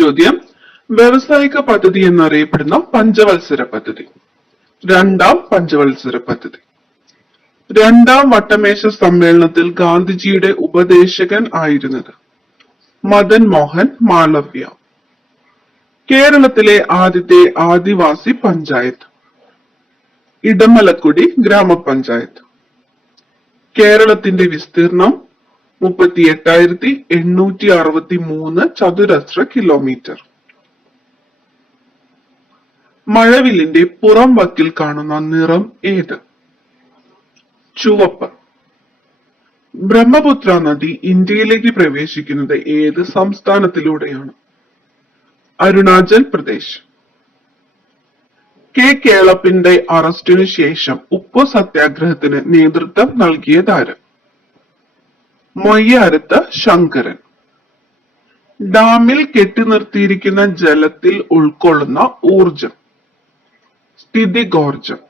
ചോദ്യം, വ്യവസായിക പദ്ധതി എന്നറിയപ്പെടുന്ന പഞ്ചവത്സര പദ്ധതി. രണ്ടാം പഞ്ചവത്സര പദ്ധതി. രണ്ടാം വട്ടമേശ സമ്മേളനത്തിൽ ഗാന്ധിജിയുടെ ഉപദേശകൻ ആയിരുന്നത് മദൻ മോഹൻ മാളവ്യ. കേരളത്തിലെ ആദ്യത്തെ ആദിവാസി പഞ്ചായത്ത് ഇടമലക്കുടി ഗ്രാമപഞ്ചായത്ത്. കേരളത്തിന്റെ വിസ്തീർണം 38,863 ചതുരശ്ര കിലോമീറ്റർ. മഴവില്ലിന്റെ പുറം വക്കിൽ കാണുന്ന നിറം ഏത്? ചുവപ്പ്. ബ്രഹ്മപുത്ര നദി ഇന്ത്യയിലേക്ക് പ്രവേശിക്കുന്നത് ഏത് സംസ്ഥാനത്തിലൂടെയാണ്? അരുണാചൽ പ്രദേശ്. കെ കേളപ്പന്റെ അറസ്റ്റിനു ശേഷം ഉപ്പു സത്യാഗ്രഹത്തിന് നേതൃത്വം നൽകിയതാര്? മൊയ്യാരത്ത് ശങ്കരൻ. ഡാമിൽ കെട്ടിനിർത്തിയിരിക്കുന്ന ജലത്തിൽ ഉൾക്കൊള്ളുന്ന ഊർജം സ്ഥിതികോർജം.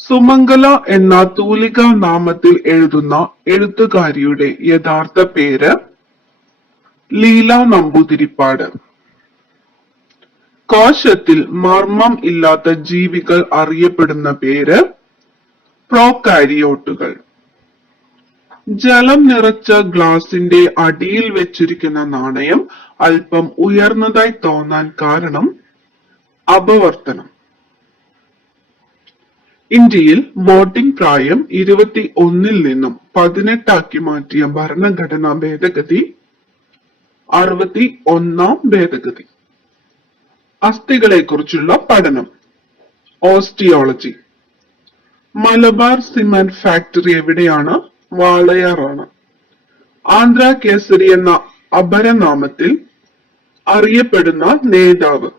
സുമംഗല എന്ന തൂലികാ നാമത്തിൽ എഴുതുന്ന എഴുത്തുകാരിയുടെ യഥാർത്ഥ പേര് ലീല നമ്പൂതിരിപ്പാട്. കോശത്തിൽ മർമ്മം ഇല്ലാത്ത ജീവികൾ അറിയപ്പെടുന്ന പേര് പ്രോകാരിയോട്ടുകൾ. ജലം നിറച്ച ഗ്ലാസിന്റെ അടിയിൽ വെച്ചിരിക്കുന്ന നാണയം അല്പം ഉയർന്നതായി തോന്നാൻ കാരണം അപവർത്തനം. ഇന്ത്യയിൽ വോട്ടിംഗ് പ്രായം 21 നിന്നും 18 മാറ്റിയ ഭരണഘടനാ ഭേദഗതി 61 ഭേദഗതി. അസ്ഥികളെ കുറിച്ചുള്ള പഠനം ഓസ്റ്റിയോളജി. മലബാർ സിമന്റ് ഫാക്ടറി എവിടെയാണ്? വാളയാറാണ്. ആന്ധ്ര കേസരി എന്ന അപരനാമത്തിൽ അറിയപ്പെടുന്ന നേതാവ്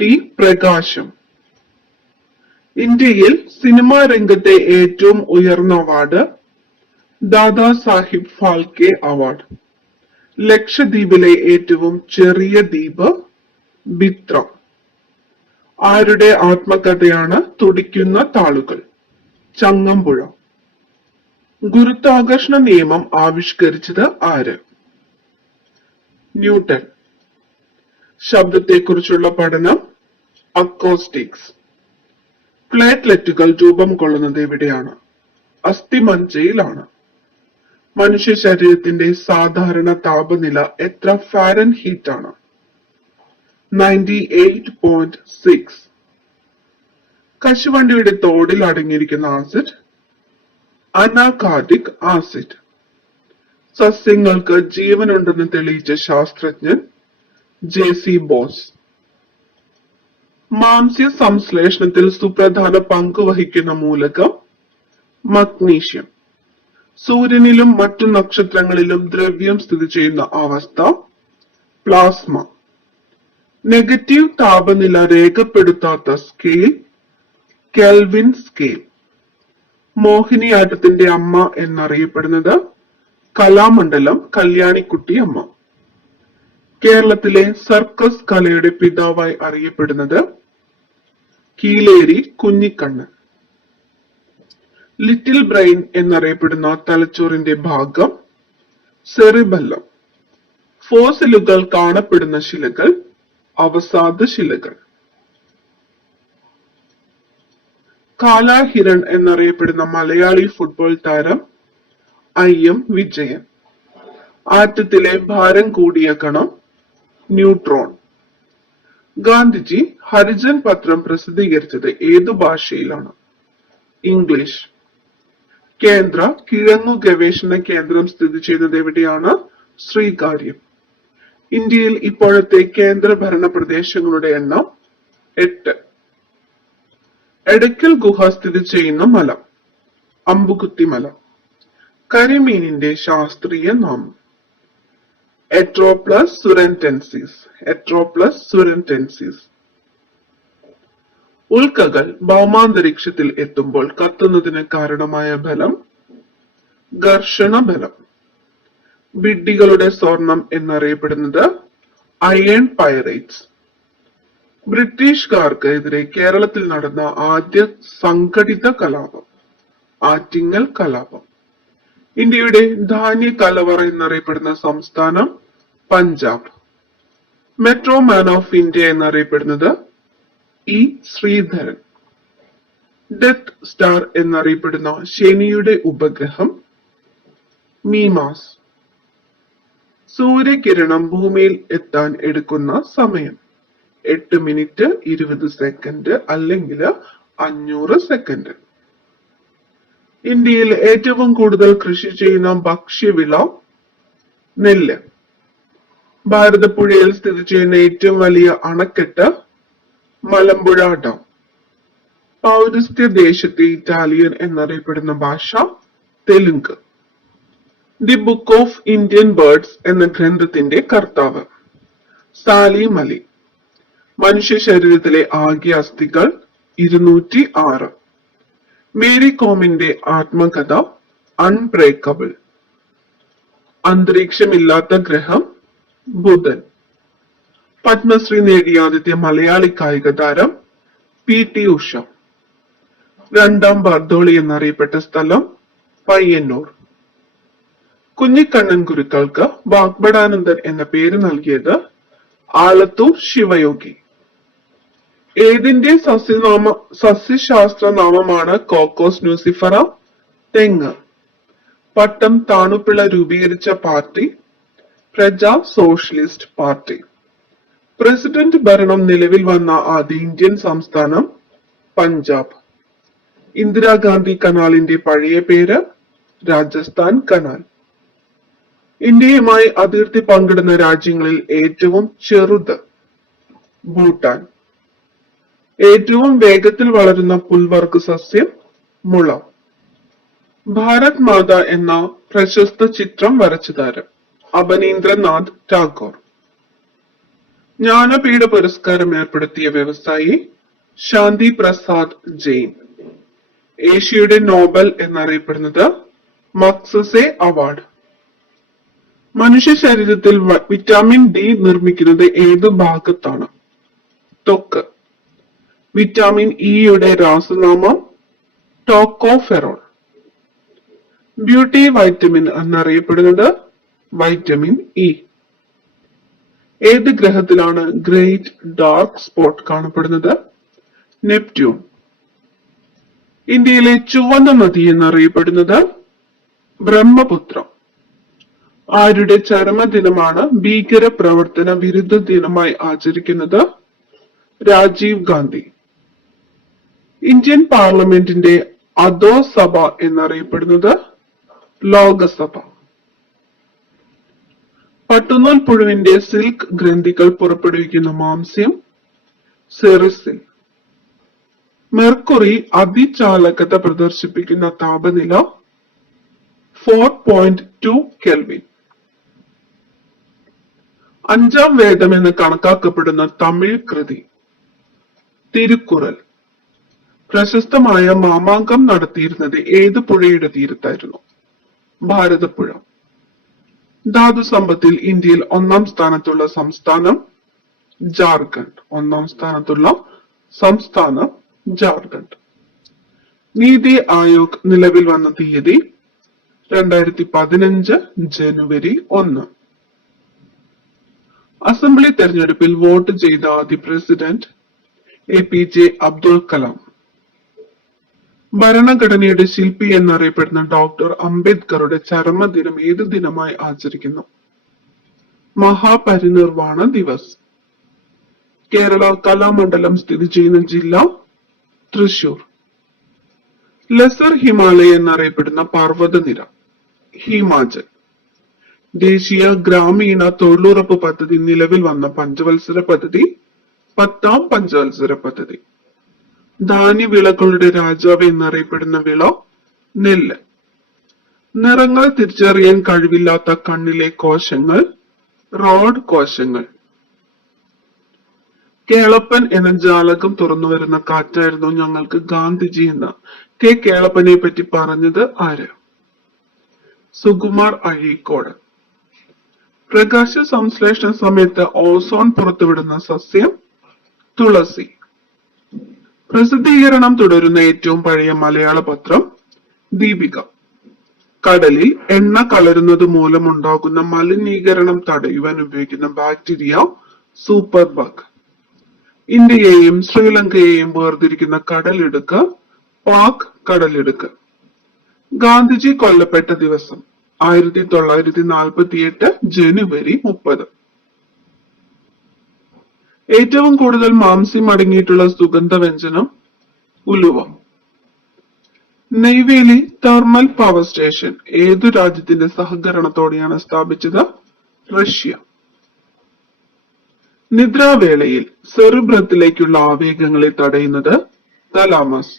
ടി പ്രകാശം. ഇന്ത്യയിൽ സിനിമാ രംഗത്തെ ഏറ്റവും ഉയർന്ന അവാർഡ് ദാദാ സാഹിബ് ഫാൽക്കെ അവാർഡ്. ലക്ഷദ്വീപിലെ ഏറ്റവും ചെറിയ ദ്വീപ് ബിത്ര. ആരുടെ ആത്മകഥയാണ് തുടിക്കുന്ന താളുകൾ? ചങ്ങമ്പുഴ. ഗുരുത്വാകർഷണ നിയമം ആവിഷ്കരിച്ചത് ആര്? ന്യൂട്ടൺ. ശബ്ദത്തെക്കുറിച്ചുള്ള പഠനം അക്കോസ്റ്റിക്സ്. പ്ലേറ്റ്ലെറ്റുകൾ രൂപം കൊള്ളുന്നത് എവിടെയാണ്? അസ്ഥിമജ്ജയിലാണ്. മനുഷ്യ ശരീരത്തിന്റെ സാധാരണ താപനില എത്ര ഫാരൻഹീറ്റ് ആണ്? 98.6. കശുവണ്ടിയുടെ തോടിൽ അടങ്ങിയിരിക്കുന്ന ആസിഡ് അനാകാർഡിക് ആസിഡ്. സസ്യങ്ങൾക്ക് ജീവനുണ്ടെന്ന് തെളിയിച്ച ശാസ്ത്രജ്ഞൻ ജെ.സി. ബോസ്. മാംസ്യ സംശ്ലേഷണത്തിൽ സുപ്രധാന പങ്ക് വഹിക്കുന്ന മൂലകം മഗ്നീഷ്യം. സൂര്യനിലും മറ്റു നക്ഷത്രങ്ങളിലും ദ്രവ്യം സ്ഥിതി ചെയ്യുന്ന അവസ്ഥ പ്ലാസ്മ. നെഗറ്റീവ് താപനില രേഖപ്പെടുത്താത്ത സ്കെയിൽ കെൽവിൻ സ്കെയിൽ. മോഹിനിയാട്ടത്തിന്റെ അമ്മ എന്നറിയപ്പെടുന്നത് കലാമണ്ഡലം കല്യാണിക്കുട്ടി അമ്മ. കേരളത്തിലെ സർക്കസ് കലയുടെ പിതാവായി അറിയപ്പെടുന്നത് കീലേരി കുഞ്ഞിക്കണ്ണൻ. ലിറ്റിൽ ബ്രെയിൻ എന്നറിയപ്പെടുന്ന തലച്ചോറിന്റെ ഭാഗം സെറിബെല്ലം. ഫോസിലുകൾ കാണപ്പെടുന്ന ശിലകൾ അവസാദ ശിലകൾ. കാലാഹിരൺ എന്നറിയപ്പെടുന്ന മലയാളി ഫുട്ബോൾ താരം IM വിജയൻ. ആറ്റത്തിലെ ഭാരം കൂടിയ കണം ന്യൂട്രോൺ. ഗാന്ധിജി ഹരിജൻ പത്രം പ്രസിദ്ധീകരിച്ചത് ഏതു ഭാഷയിലാണ്? ഇംഗ്ലീഷ്. കേന്ദ്ര കിഴങ്ങു ഗവേഷണ കേന്ദ്രം സ്ഥിതി ചെയ്യുന്നത് എവിടെയാണ്? ശ്രീകാര്യം. ഇന്ത്യയിൽ ഇപ്പോഴത്തെ കേന്ദ്ര ഭരണ പ്രദേശങ്ങളുടെ എണ്ണം 8. എടക്കൽ ഗുഹ സ്ഥിതി ചെയ്യുന്ന മല അമ്പുകുത്തി മല. കരിമീനിന്റെ ശാസ്ത്രീയ നാമം എട്രോപ്ലസ് സുരൻറ്റൻസിസ്. എട്രോപ്ലസ് സുരൻറ്റൻസിസ്. ഉൽക്കകൾ ഭൗമാന്തരീക്ഷത്തിൽ എത്തുമ്പോൾ കത്തുന്നതിന് കാരണമായ ബലം ഘർഷണ ബലം. വിഡ്ഢികളുടെ സ്വർണം എന്നറിയപ്പെടുന്നത് അയൺ പൈറേറ്റ്സ്. ബ്രിട്ടീഷുകാർക്ക് എതിരെ കേരളത്തിൽ നടന്ന ആദ്യ സംഘടിത കലാപം ആറ്റിങ്ങൽ കലാപം. ഇന്ത്യയുടെ ധാന്യ കലവറ എന്നറിയപ്പെടുന്ന സംസ്ഥാനം Punjab. Metro man of India എന്നറിയപ്പെടുന്നത് ഇ ശ്രീധരൻ. ഡെത്ത് സ്റ്റാർ എന്നറിയപ്പെടുന്ന ശനിയുടെ ഉപഗ്രഹം മീമാസ്. സൂര്യകിരണം ഭൂമിയിൽ എത്താൻ എടുക്കുന്ന സമയം 8 മിനിറ്റ് 20 സെക്കൻഡ് അല്ലെങ്കിൽ 500 സെക്കൻഡ്. ഇന്ത്യയിൽ ഏറ്റവും കൂടുതൽ കൃഷി ചെയ്യുന്ന ഭക്ഷ്യവിള നെല്ല്. ഭാരതപ്പുഴയിൽ സ്ഥിതി ചെയ്യുന്ന ഏറ്റവും വലിയ അണക്കെട്ട് മലമ്പുഴ ഡാം. പൗരസ്ത്യ ദേശത്തെ ഇറ്റാലിയൻ എന്നറിയപ്പെടുന്ന ഭാഷ Telugu. The book of Indian birds എന്ന ഗ്രന്ഥത്തിന്റെ കർത്താവ് സാലിം അലി. മനുഷ്യ ശരീരത്തിലെ ആകെ അസ്ഥികൾ 206. മേരി കോമിന്റെ ആത്മകഥ അൺബ്രേക്കബിൾ. അന്തരീക്ഷമില്ലാത്ത ഗ്രഹം ബുധൻ. പത്മശ്രീ നേടിയ ആദ്യത്തെ മലയാളി കായിക താരം PT ഉഷ. രണ്ടാം ബാർദോളി എന്നറിയപ്പെട്ട സ്ഥലം പയ്യന്നൂർ. കുഞ്ഞിക്കണ്ണൻ ഗുരുക്കൾക്ക് വാഗ്ബടാനന്ദൻ എന്ന പേര് നൽകിയത് ആലത്തൂർ ശിവയോഗി. ഏതിന്റെ സസ്യശാസ്ത്ര നാമമാണ് കോക്കോസ് ന്യൂസിഫറ? തെങ്ങ്. പട്ടം താണുപിള്ള രൂപീകരിച്ച party Praja socialist party. President ഭരണം നിലവിൽ വന്ന ആദ്യ ഇന്ത്യൻ സംസ്ഥാനം പഞ്ചാബ്. ഇന്ദിരാഗാന്ധി കനാലിന്റെ പഴയ പേര് രാജസ്ഥാൻ കനാൽ. ഇന്ത്യയുമായി അതിർത്തി പങ്കിടുന്ന രാജ്യങ്ങളിൽ ഏറ്റവും ചെറുത് ഭൂട്ടാൻ. ഏറ്റവും വേഗത്തിൽ വളരുന്ന പുൽവർഗ സസ്യം മുള. ഭാരത് മാത എന്ന പ്രശസ്ത ചിത്രം വരച്ചതാരം അവനീന്ദ്രനാഥ് ടാഗോർ. ജ്ഞാനപീഠ പുരസ്കാരം ഏർപ്പെടുത്തിയ വ്യവസായി ശാന്തി പ്രസാദ് ജെയിൻ. ഏഷ്യയുടെ നോബൽ എന്നറിയപ്പെടുന്നത് മക്സസെ അവാർഡ്. മനുഷ്യ ശരീരത്തിൽ വിറ്റാമിൻ ഡി നിർമ്മിക്കുന്നത് ഏത് ഭാഗത്താണ്? ത്വക്ക്. വിറ്റാമിൻ ഇയുടെ രാസനാമം ടോക്കോഫെറോൾ. ബ്യൂട്ടി വൈറ്റമിൻ എന്നറിയപ്പെടുന്നത് വൈറ്റമിൻ ഇ. ഏത് ഗ്രഹത്തിലാണ് ഗ്രേറ്റ് ഡാർക്ക് സ്പോട്ട് കാണപ്പെടുന്നത്? നെപ്റ്റ്യൂൺ. ഇന്ത്യയിലെ ചുവന്ന നദി എന്നറിയപ്പെടുന്നത് ബ്രഹ്മപുത്ര. ആരുടെ ചരമദിനമാണ് ഭീകര പ്രവർത്തന വിരുദ്ധ ദിനമായി ആചരിക്കുന്നത്? രാജീവ് ഗാന്ധി. ഇന്ത്യൻ പാർലമെന്റിന്റെ അധോസഭ എന്നറിയപ്പെടുന്നത് ലോകസഭ. പട്ടുനൂൽ പുഴുവിന്റെ സിൽക്ക് ഗ്രന്ഥികൾ പുറപ്പെടുവിക്കുന്ന മാംസ്യം സെറിസിൽ. മെർക്കുറി അതിചാലകത പ്രദർശിപ്പിക്കുന്ന താപനില 4.2 കെൽവിൻ. അഞ്ചാം വേദം എന്ന് കണക്കാക്കപ്പെടുന്ന തമിഴ് കൃതി തിരുക്കുറൽ. പ്രശസ്തമായ മാമാങ്കം നടത്തിയിരുന്നത് ഏത് പുഴയുടെ തീരത്തായിരുന്നു? ഭാരതപ്പുഴ. ധാതു സമ്പത്തിൽ ഇന്ത്യയിൽ ഒന്നാം സ്ഥാനത്തുള്ള സംസ്ഥാനം ജാർഖണ്ഡ്. ഒന്നാം സ്ഥാനത്തുള്ള സംസ്ഥാനം ജാർഖണ്ഡ്. നീതി ആയോഗ് നിലവിൽ വന്ന തീയതി 2015 ജനുവരി 1. അസംബ്ലി തെരഞ്ഞെടുപ്പിൽ വോട്ട് ചെയ്ത ആദ്യ പ്രസിഡന്റ് APJ അബ്ദുൽ കലാം. ഭരണഘടനയുടെ ശില്പി എന്നറിയപ്പെടുന്ന ഡോക്ടർ അംബേദ്കറുടെ ചരമദിനം ഏത് ദിനമായി ആചരിക്കുന്നു? മഹാപരിനിർവാണ ദിവസ്. കേരള കലാമണ്ഡലം സ്ഥിതി ചെയ്യുന്ന ജില്ല തൃശൂർ. ലെസർ ഹിമാലയ എന്നറിയപ്പെടുന്ന പർവ്വതനിര ഹിമാചൽ. ദേശീയ ഗ്രാമീണ തൊഴിലുറപ്പ് പദ്ധതി നിലവിൽ വന്ന പഞ്ചവത്സര പദ്ധതി 10ാം പഞ്ചവത്സര പദ്ധതി. ധാന്യവിളകളുടെ രാജാവ് എന്നറിയപ്പെടുന്ന വിള നെല്ല്. നിറങ്ങൾ തിരിച്ചറിയാൻ കഴിവില്ലാത്ത കണ്ണിലെ കോശങ്ങൾ റോഡ് കോശങ്ങൾ. കേളപ്പൻ എന്ന ജാലകം തുറന്നു വരുന്ന കാറ്റായിരുന്നു ഞങ്ങൾക്ക് ഗാന്ധിജി എന്ന കെ കേളപ്പനെ പറ്റി പറഞ്ഞത് ആര്? സുകുമാർ അഴീക്കോട്. പ്രകാശ സംശ്ലേഷണ സമയത്ത് ഓസോൺ പുറത്തുവിടുന്ന സസ്യം തുളസി. പ്രസിദ്ധീകരണം തുടരുന്ന ഏറ്റവും പഴയ മലയാള പത്രം ദീപിക. കടലിൽ എണ്ണ കലരുന്നത് മൂലമുണ്ടാകുന്ന മലിനീകരണം തടയുവാൻ ഉപയോഗിക്കുന്ന ബാക്ടീരിയ സൂപ്പർ ബഗ്. ഇന്ത്യയെയും ശ്രീലങ്കയെയും വേർതിരിക്കുന്ന കടലിടുക്ക് പാക് കടലിടുക്ക്. ഗാന്ധിജി കൊല്ലപ്പെട്ട ദിവസം 1948 ജനുവരി 30. ഏറ്റവും കൂടുതൽ മാംസ്യം അടങ്ങിയിട്ടുള്ള സുഗന്ധവ്യഞ്ജനം ഉലുവ. നെയ്വേലി തെർമൽ പവർ സ്റ്റേഷൻ ഏതു രാജ്യത്തിന്റെ സഹകരണത്തോടെയാണ് സ്ഥാപിച്ചത്? റഷ്യ. നിദ്രാവേളയിൽ സെറിബ്രത്തിലേക്കുള്ള ആവേഗങ്ങളെ തടയുന്നത് തലാമസ്.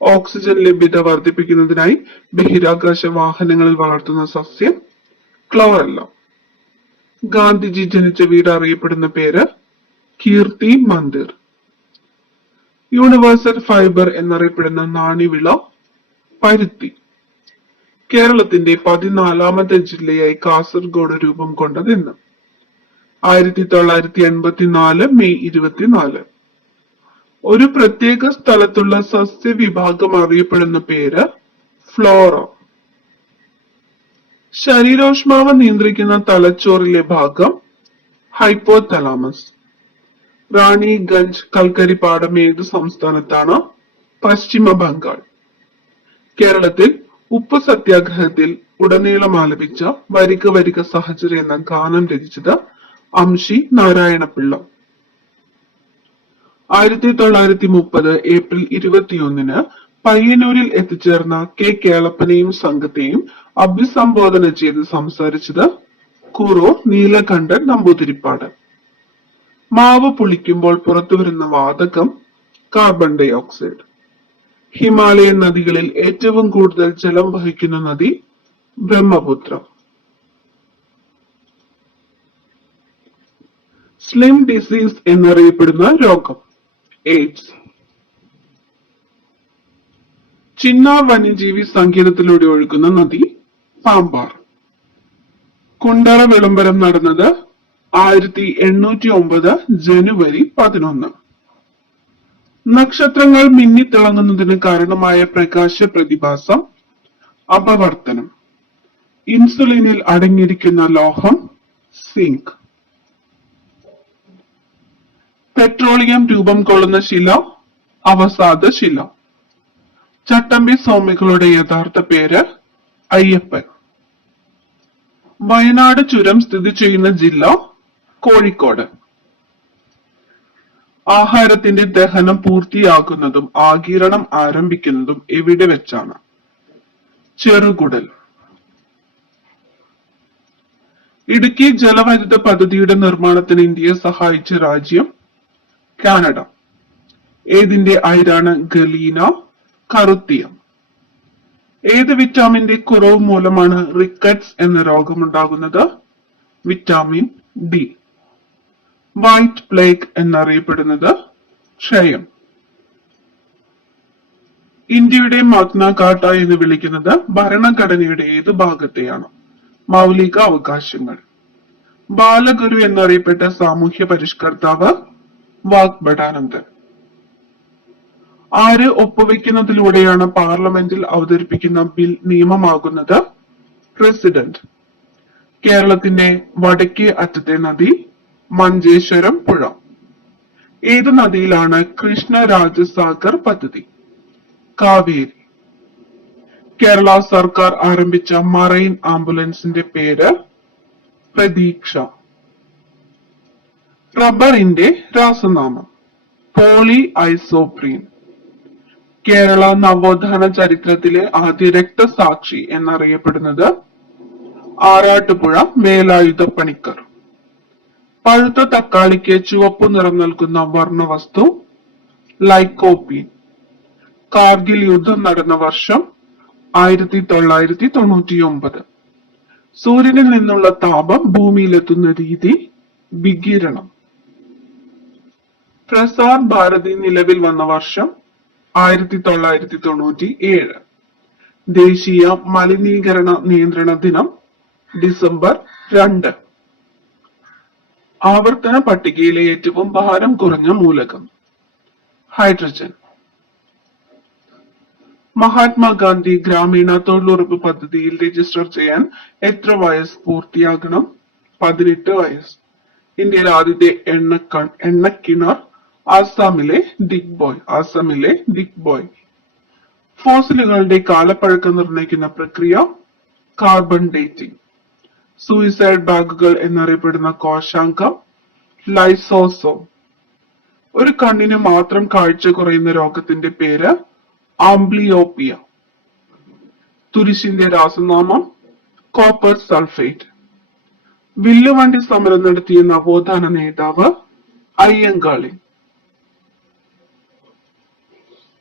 ഓക്സിജൻ ലഭ്യത വർദ്ധിപ്പിക്കുന്നതിനായി ബഹിരാകാശ വാഹനങ്ങളിൽ വളർത്തുന്ന സസ്യം ക്ലോറല്ല. ഗാന്ധിജി ജനിച്ച വീട് അറിയപ്പെടുന്ന പേര് കീർത്തി മന്ദിർ. യൂണിവേഴ്സൽ ഫൈബർ എന്നറിയപ്പെടുന്ന നാണ്യവിള പരുത്തി. കേരളത്തിന്റെ 14ാമത്തെ ജില്ലയായി കാസർഗോഡ് രൂപം കൊണ്ടതെന്ന്? 1984 മെയ് 24. ഒരു പ്രത്യേക സ്ഥലത്തുള്ള സസ്യവിഭാഗം അറിയപ്പെടുന്ന പേര് ഫ്ലോറ. ശരീരോഷ്മാവ് നിയന്ത്രിക്കുന്ന തലച്ചോറിലെ ഭാഗം ഹൈപ്പോതലാമസ്. റാണിഗഞ്ച് കൽക്കരിപ്പാടം ഏത് സംസ്ഥാനത്താണ്? പശ്ചിമ ബംഗാൾ. കേരളത്തിൽ ഉപ്പ് സത്യാഗ്രഹത്തിൽ ഉടനീളം ആലപിച്ച വരിക വരിക സഹചര്യ എന്ന ഗാനം രചിച്ചത് അംശി നാരായണപിള്ള. 1930 ഏപ്രിൽ 21 പയ്യന്നൂരിൽ എത്തിച്ചേർന്ന കെ കേളപ്പനെയും സംഘത്തെയും അഭിസംബോധന ചെയ്ത് സംസാരിച്ചത് കുറൂർ നീലകണ്ഠൻ നമ്പൂതിരിപ്പാട്. മാവ് പുളിക്കുമ്പോൾ പുറത്തുവരുന്ന വാതകം കാർബൺ ഡൈ ഓക്സൈഡ്. ഹിമാലയൻ നദികളിൽ ഏറ്റവും കൂടുതൽ ജലം വഹിക്കുന്ന നദി ബ്രഹ്മപുത്ര. സ്ലിം ഡിസീസ് എന്നറിയപ്പെടുന്ന രോഗം എയ്ഡ്സ്. ചിന്നാർ വന്യജീവി സങ്കേതത്തിലൂടെ ഒഴുകുന്ന നദി പാമ്പാർ. കുണ്ടറ വിളംബരം നടന്നത് 1809 ജനുവരി 11. നക്ഷത്രങ്ങൾ മിന്നിത്തിളങ്ങുന്നതിന് കാരണമായ പ്രകാശ പ്രതിഭാസം അപവർത്തനം. ഇൻസുലിനിൽ അടങ്ങിയിരിക്കുന്ന ലോഹം സിങ്ക്. പെട്രോളിയം രൂപം കൊള്ളുന്ന ശില അവസാദ ശില. ചട്ടമ്പി സ്വാമികളുടെ യഥാർത്ഥ പേര് അയ്യപ്പൻ. വയനാട് ചുരം സ്ഥിതി ചെയ്യുന്ന ജില്ല കോഴിക്കോട്. ആഹാരത്തിന്റെ ദഹനം പൂർത്തിയാക്കുന്നതും ആഗിരണം ആരംഭിക്കുന്നതും എവിടെ വെച്ചാണ്? ചെറുകുടൽ. ഇടുക്കി ജലവൈദ്യുത പദ്ധതിയുടെ നിർമ്മാണത്തിന് ഇന്ത്യയെ സഹായിച്ച രാജ്യം കാനഡ. ഏതിന്റെ അയിരാണ് ഗലീന? കറുത്തിയം. ഏത് വിറ്റാമിന്റെ കുറവ് മൂലമാണ് റിക്കറ്റ്സ് എന്ന രോഗമുണ്ടാകുന്നത്? Vitamin D. വൈറ്റ് പ്ലേഗ് എന്നറിയപ്പെടുന്നത് ക്ഷയം. ഇന്ത്യയുടെ മഗ്ന കാർട്ട എന്ന് വിളിക്കുന്നത് ഭരണഘടനയുടെ ഏത് ഭാഗത്തെയാണ്? മൗലിക അവകാശങ്ങൾ. ബാലഗുരു എന്നറിയപ്പെട്ട സാമൂഹ്യ പരിഷ്കർത്താവ് വാഗ്ഭടാനന്ദൻ. ആര് ഒപ്പുവെക്കുന്നതിലൂടെയാണ് പാർലമെന്റിൽ അവതരിപ്പിക്കുന്ന ബിൽ നിയമമാകുന്നത്? പ്രസിഡന്റ്. കേരളത്തിന്റെ വടക്കേ അറ്റത്തെ നദി മഞ്ചേശ്വരം പുഴ. ഏത് നദിയിലാണ് കൃഷ്ണരാജസാഗർ പദ്ധതി? കാവേരി. കേരള സർക്കാർ ആരംഭിച്ച മറൈൻ ആംബുലൻസിന്റെ പേര് പ്രതീക്ഷ. റബ്ബറിന്റെ രാസനാമം പോളി ഐസോപ്രീൻ. കേരള നവോത്ഥാന ചരിത്രത്തിലെ ആദ്യ രക്തസാക്ഷി എന്നറിയപ്പെടുന്നത് ആറാട്ടുപുഴ വേലായുധ പണിക്കർ. പഴുത്ത തക്കാളിക്ക് ചുവപ്പ് നിറം നൽകുന്ന വർണ്ണവസ്തു ലൈക്കോപ്പീൻ. കാർഗിൽ യുദ്ധം നടന്ന വർഷം 1999. സൂര്യനിൽ നിന്നുള്ള താപം ഭൂമിയിലെത്തുന്ന രീതി വികിരണം. പ്രസാർ ഭാരതി നിലവിൽ വന്ന വർഷം 1997. ദേശീയ മലിനീകരണ നിയന്ത്രണ ദിനം ഡിസംബർ 2. ആവർത്തന പട്ടികയിലെ ഏറ്റവും ഭാരം കുറഞ്ഞ മൂലകം ഹൈഡ്രജൻ. മഹാത്മാഗാന്ധി ഗ്രാമീണ തൊഴിലുറപ്പ് പദ്ധതിയിൽ രജിസ്റ്റർ ചെയ്യാൻ എത്ര വയസ്സ് പൂർത്തിയാകണം? 18 വയസ്സ്. ഇന്ത്യയിലെ ആദ്യത്തെ എണ്ണക്കിണർ ആസാമിലെ ദിഗ്ബോയ്. ഫോസിലുകളുടെ കാലപ്പഴക്കം നിർണ്ണയിക്കുന്ന പ്രക്രിയ കാർബൺ ഡേറ്റിംഗ്. സൂയിസൈഡ് ബാഗുകൾ എന്നറിയപ്പെടുന്ന കോശാംഗം ലൈസോസോം. ഒരു കണ്ണിന് മാത്രം കാഴ്ച കുറയുന്ന രോഗത്തിന്റെ പേര് ആംബ്ലിയോപ്പിയ. തുരിശിന്റെ രാസനാമം കോപ്പർ സൾഫേറ്റ്. വില്ലുവണ്ടി സമരം നടത്തിയ നവോത്ഥാന നേതാവ് അയ്യങ്കാളി.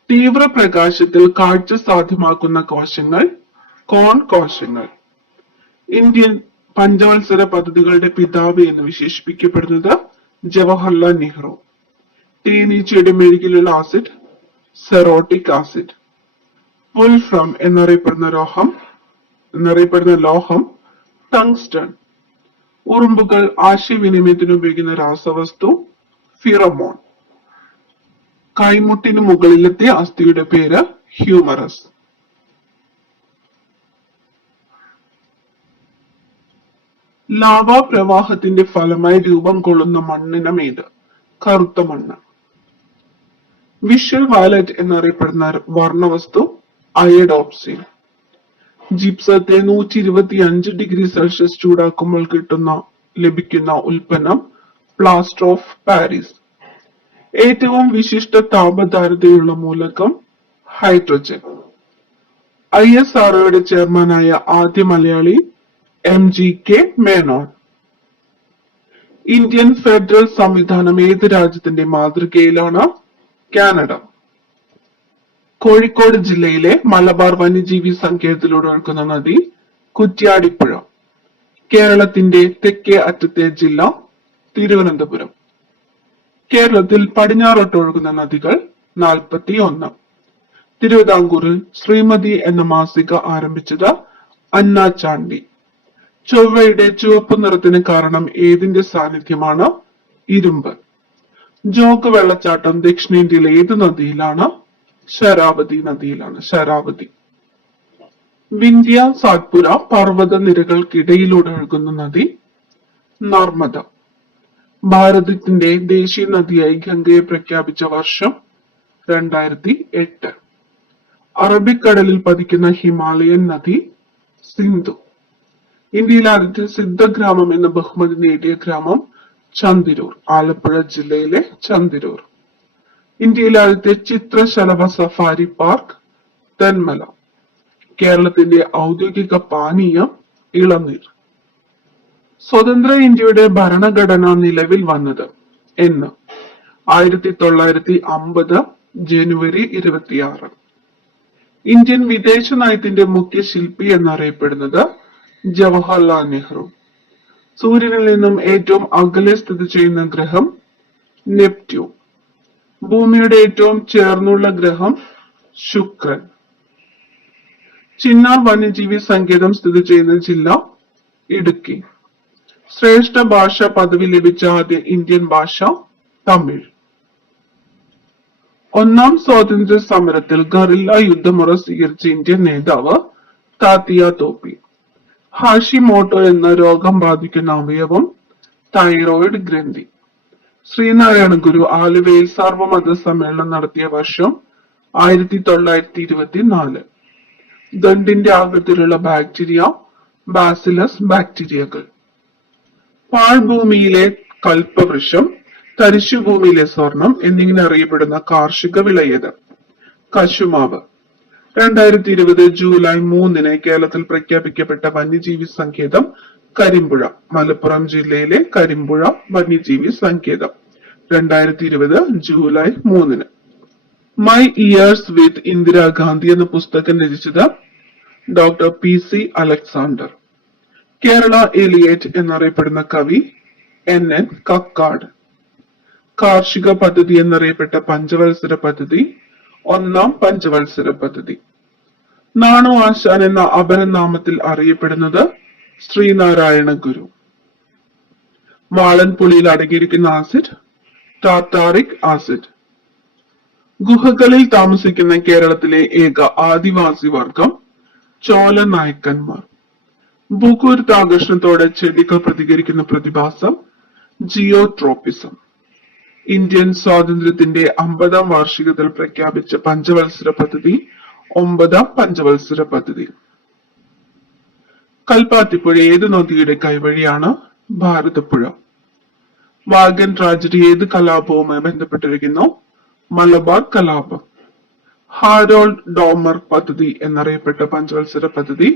തീവ്രപ്രകാശത്തിൽ കാഴ്ച സാധ്യമാക്കുന്ന കോശങ്ങൾ കോൺ കോശങ്ങൾ. ഇന്ത്യൻ പഞ്ചവത്സര പദ്ധതികളുടെ പിതാവ് എന്ന് വിശേഷിപ്പിക്കപ്പെടുന്നത് ജവഹർലാൽ നെഹ്റു. തേനീച്ചയുടെ മെഴുകിലുള്ള ആസിഡ് സെറോട്ടിക് ആസിഡ്. വുൾഫ്രം എന്നറിയപ്പെടുന്ന ലോഹം ടങ്സ്റ്റൺ. ഉറുമ്പുകൾ ആശയവിനിമയത്തിന് ഉപയോഗിക്കുന്ന രാസവസ്തു ഫിറമോൺ. കൈമുട്ടിന് മുകളിലത്തെ അസ്ഥിയുടെ പേര് ഹ്യൂമറസ്. ലാവാ പ്രവാഹത്തിന്റെ ഫലമായി രൂപം കൊള്ളുന്ന മണ്ണിനം ഏത്? കറുത്ത മണ്ണ്. വിഷ്വൽ വയലറ്റ് എന്നറിയപ്പെടുന്ന വർണ്ണവസ്തു അയഡോപ്സിൻ. ജിപ്സത്തെ 125 ഡിഗ്രി സെൽഷ്യസ് ചൂടാക്കുമ്പോൾ ലഭിക്കുന്ന ഉൽപ്പന്നം പ്ലാസ്റ്റർ ഓഫ് പാരീസ്. ഏറ്റവും വിശിഷ്ട താപധാരതയുള്ള മൂലകം ഹൈഡ്രജൻ. ISROയുടെ ചെയർമാനായ ആദ്യ Malayali MGK Menon. Indian federal സംവിധാനം ഏത് രാജ്യത്തിന്റെ മാതൃകയിലാണ്? കാനഡ. കോഴിക്കോട് ജില്ലയിലെ മലബാർ വന്യജീവി സങ്കേതത്തിലൂടെ ഒഴുകുന്ന നദി കുറ്റ്യാടിപ്പുഴ. കേരളത്തിന്റെ തെക്കേ അറ്റത്തെ ജില്ല തിരുവനന്തപുരം. കേരളത്തിൽ പടിഞ്ഞാറോട്ട് ഒഴുകുന്ന നദികൾ 41. തിരുവിതാംകൂറിൽ ശ്രീമതി എന്ന മാസിക ആരംഭിച്ചത് അന്ന ചാണ്ടി. ചൊവ്വയുടെ ചുവപ്പ് നിറത്തിന് കാരണം ഏതിന്റെ സാന്നിധ്യമാണ്? ഇരുമ്പ്. ജോഗ് വെള്ളച്ചാട്ടം ദക്ഷിണേന്ത്യയിലെ ഏത് നദിയിലാണ്? ശരാവതി നദിയിലാണ്. ശരാവതി. വിന്ധ്യ സാത്പുര പർവ്വത നിരകൾക്കിടയിലൂടെ ഒഴുകുന്ന നദി നർമ്മദ. ഭാരതത്തിന്റെ ദേശീയ നദിയായി ഗംഗയെ പ്രഖ്യാപിച്ച വർഷം 2008. അറബിക്കടലിൽ പതിക്കുന്ന ഹിമാലയൻ നദി സിന്ധു. ഇന്ത്യയിലെ ആദ്യത്തെ സിദ്ധഗ്രാമം എന്ന ബഹുമതി നേടിയ ഗ്രാമം ചന്ദിരൂർ. ആലപ്പുഴ ജില്ലയിലെ ചന്ദിരൂർ. ഇന്ത്യയിലെ ആദ്യത്തെ ചിത്രശലഭ സഫാരി പാർക്ക് തെന്മല. കേരളത്തിന്റെ ഔദ്യോഗിക പാനീയം ഇളനീർ. സ്വതന്ത്ര ഇന്ത്യയുടെ ഭരണഘടന നിലവിൽ വന്നത് എന്ന്? 1950 ജനുവരി 26. ഇന്ത്യൻ വിദേശ നയത്തിന്റെ മുഖ്യ ശില്പി എന്നറിയപ്പെടുന്നത് ജവഹർലാൽ നെഹ്റു. സൂര്യനിൽ നിന്നും ഏറ്റവും അകലെ സ്ഥിതി ചെയ്യുന്ന ഗ്രഹം നെപ്റ്റ്യൂൺ. ഭൂമിയുടെ ഏറ്റവും ചേർന്നുള്ള ഗ്രഹം ശുക്രൻ. ചിന്നാർ വന്യജീവി സങ്കേതം സ്ഥിതി ചെയ്യുന്ന ജില്ല ഇടുക്കി. ശ്രേഷ്ഠ ഭാഷ പദവി ലഭിച്ച ആദ്യ ഇന്ത്യൻ ഭാഷ തമിഴ്. ഒന്നാം സ്വാതന്ത്ര്യ സമരത്തിൽ ഗറില്ല യുദ്ധമുറ സ്വീകരിച്ച ഇന്ത്യൻ നേതാവ് താത്തിയ തോപ്പി. ഹാഷിമോട്ടോ എന്ന രോഗം ബാധിക്കുന്ന അവയവം തൈറോയിഡ് ഗ്രന്ഥി. ശ്രീനാരായണ ഗുരു ആലുവയിൽ സർവമത സമ്മേളനം നടത്തിയ വർഷം 1924. ദണ്ടിന്റെ ആകൃതിയിലുള്ള ബാക്ടീരിയ ബാസിലസ് ബാക്ടീരിയകൾ. പാഴ്ഭൂമിയിലെ കൽപ്പവൃക്ഷം, തരിശുഭൂമിയിലെ സ്വർണം എന്നിങ്ങനെ അറിയപ്പെടുന്ന കാർഷിക വിളയത് കശുമാവ്. 2020 ജൂലൈ 3 കേരളത്തിൽ പ്രഖ്യാപിക്കപ്പെട്ട വന്യജീവി സങ്കേതം കരിമ്പുഴ. മലപ്പുറം ജില്ലയിലെ കരിമ്പുഴ വന്യജീവി സങ്കേതം 2020 July 3. My years with Indira Gandhi എന്ന പുസ്തകം രചിച്ചത് doctor PC Alexander. Kerala Eliot എന്നറിയപ്പെടുന്ന കവി NN കക്കാട്. കാർഷിക പദ്ധതി എന്നറിയപ്പെട്ട പഞ്ചവത്സര പദ്ധതി ഒന്നാം പഞ്ചവത്സര പദ്ധതി. നാണു ആശാൻ എന്ന അപരനാമത്തിൽ അറിയപ്പെടുന്നത് ശ്രീനാരായണ ഗുരു. വാളൻപുളിയിൽ അടങ്ങിയിരിക്കുന്ന ആസിഡ് ടാർട്ടാറിക് ആസിഡ്. ഗുഹകളിൽ താമസിക്കുന്ന കേരളത്തിലെ ഏക ആദിവാസി വർഗം ചോല നായക്കന്മാർ. ഭൂഗുരുത്വാകർഷണത്തോടെ ചെടികൾ പ്രതികരിക്കുന്ന പ്രതിഭാസം ജിയോട്രോപ്പിസം. ഇന്ത്യൻ സ്വാതന്ത്ര്യത്തിന്റെ 50ാം വാർഷികത്തിൽ പ്രഖ്യാപിച്ച പഞ്ചവത്സര പദ്ധതി 9ാം പഞ്ചവത്സര പദ്ധതി. കൽപ്പാത്തിപ്പുഴ ഏത് നദിയുടെ കൈവഴിയാണ്? ഭാരതപ്പുഴ. വാഗൻ ട്രാജഡി ഏത് കലാപവുമായി ബന്ധപ്പെട്ടിരിക്കുന്നു? മലബാർ കലാപം. ഹാരോൾഡ് ഡോമർ പദ്ധതി എന്നറിയപ്പെട്ട പഞ്ചവത്സര പദ്ധതി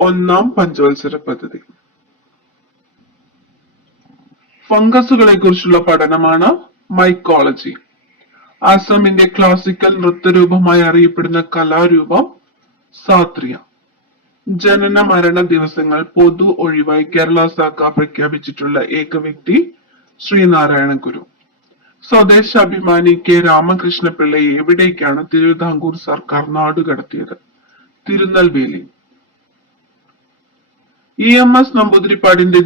1ാം പഞ്ചവത്സര പദ്ധതി. ഫംഗസുകളെ കുറിച്ചുള്ള പഠനമാണ് മൈക്കോളജി. അസമിന്റെ ക്ലാസിക്കൽ നൃത്തരൂപമായി അറിയപ്പെടുന്ന കലാരൂപം സാത്രിയ. ജനന മരണ ദിവസങ്ങൾ പൊതു ഒഴിവായി കേരള സർക്കാർ പ്രഖ്യാപിച്ചിട്ടുള്ള ഏക വ്യക്തി ശ്രീനാരായണ ഗുരു. സ്വദേശാഭിമാനി കെ രാമകൃഷ്ണപിള്ളയെ എവിടേക്കാണ് തിരുവിതാംകൂർ സർക്കാർ നാടുകടത്തിയത്? തിരുനെൽവേലി. EMS നമ്പൂതിരിപ്പാടിന്റെ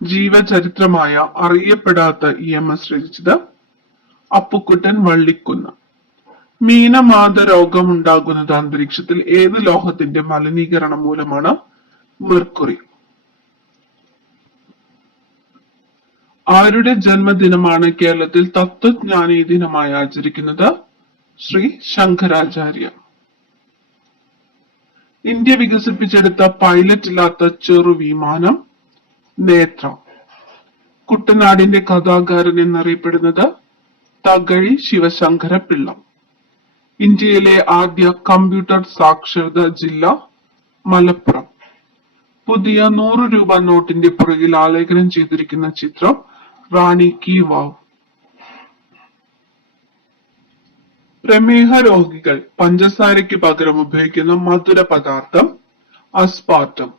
ജീവചരിത്രമായ അറിയപ്പെടാത്ത EMS രചിച്ചത് അപ്പുക്കുട്ടൻ വള്ളിക്കുന്ന്. മീനമാത രോഗമുണ്ടാകുന്നത് അന്തരീക്ഷത്തിൽ ഏത് ലോഹത്തിന്റെ മലിനീകരണം മൂലമാണ്? മെർക്കുറി. ആരുടെ ജന്മദിനമാണ് കേരളത്തിൽ തത്വജ്ഞാനി ദിനമായി ആചരിക്കുന്നത്? ശ്രീ ശങ്കരാചാര്യ. ഇന്ത്യ വികസിപ്പിച്ചെടുത്ത പൈലറ്റ് ഇല്ലാത്ത ചെറു വിമാനം നേത്ര. കുട്ടനാടിന്റെ കഥാകാരൻ എന്നറിയപ്പെടുന്നത് തകഴി ശിവശങ്കര പിള്ള. ഇന്ത്യയിലെ ആദ്യ കമ്പ്യൂട്ടർ സാക്ഷരത ജില്ല മലപ്പുറം. പുതിയ 100 രൂപ നോട്ടിന്റെ പുറകിൽ ആലേഖനം ചെയ്തിരിക്കുന്ന ചിത്രം റാണി കി വാവ്. പ്രമേഹ രോഗികൾ പഞ്ചസാരയ്ക്ക് പകരം ഉപയോഗിക്കുന്ന മധുര പദാർത്ഥം അസ്പാർട്ടം.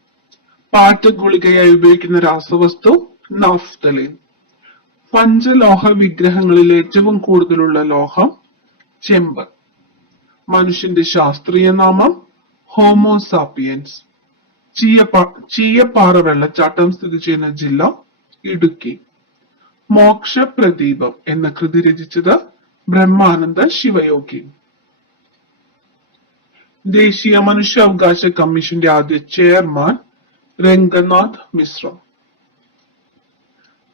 പാറ്റ ഗുളികയായി ഉപയോഗിക്കുന്ന രാസവസ്തു നാഫ്തലിൻ. പഞ്ചലോഹ വിഗ്രഹങ്ങളിൽ ഏറ്റവും കൂടുതലുള്ള ലോഹം ചെമ്പ്. മനുഷ്യന്റെ ശാസ്ത്രീയ നാമം ഹോമോസാപ്പിയൻസ്. ചീയപ്പാറ വെള്ളച്ചാട്ടം സ്ഥിതി ചെയ്യുന്ന ജില്ല ഇടുക്കി. മോക്ഷപ്രദീപം എന്ന കൃതി രചിച്ചത് ബ്രഹ്മാനന്ദ ശിവയോഗി. ദേശീയ മനുഷ്യാവകാശ കമ്മീഷന്റെ ആദ്യ ചെയർമാൻ രംഗനാഥ് മിശ്ര.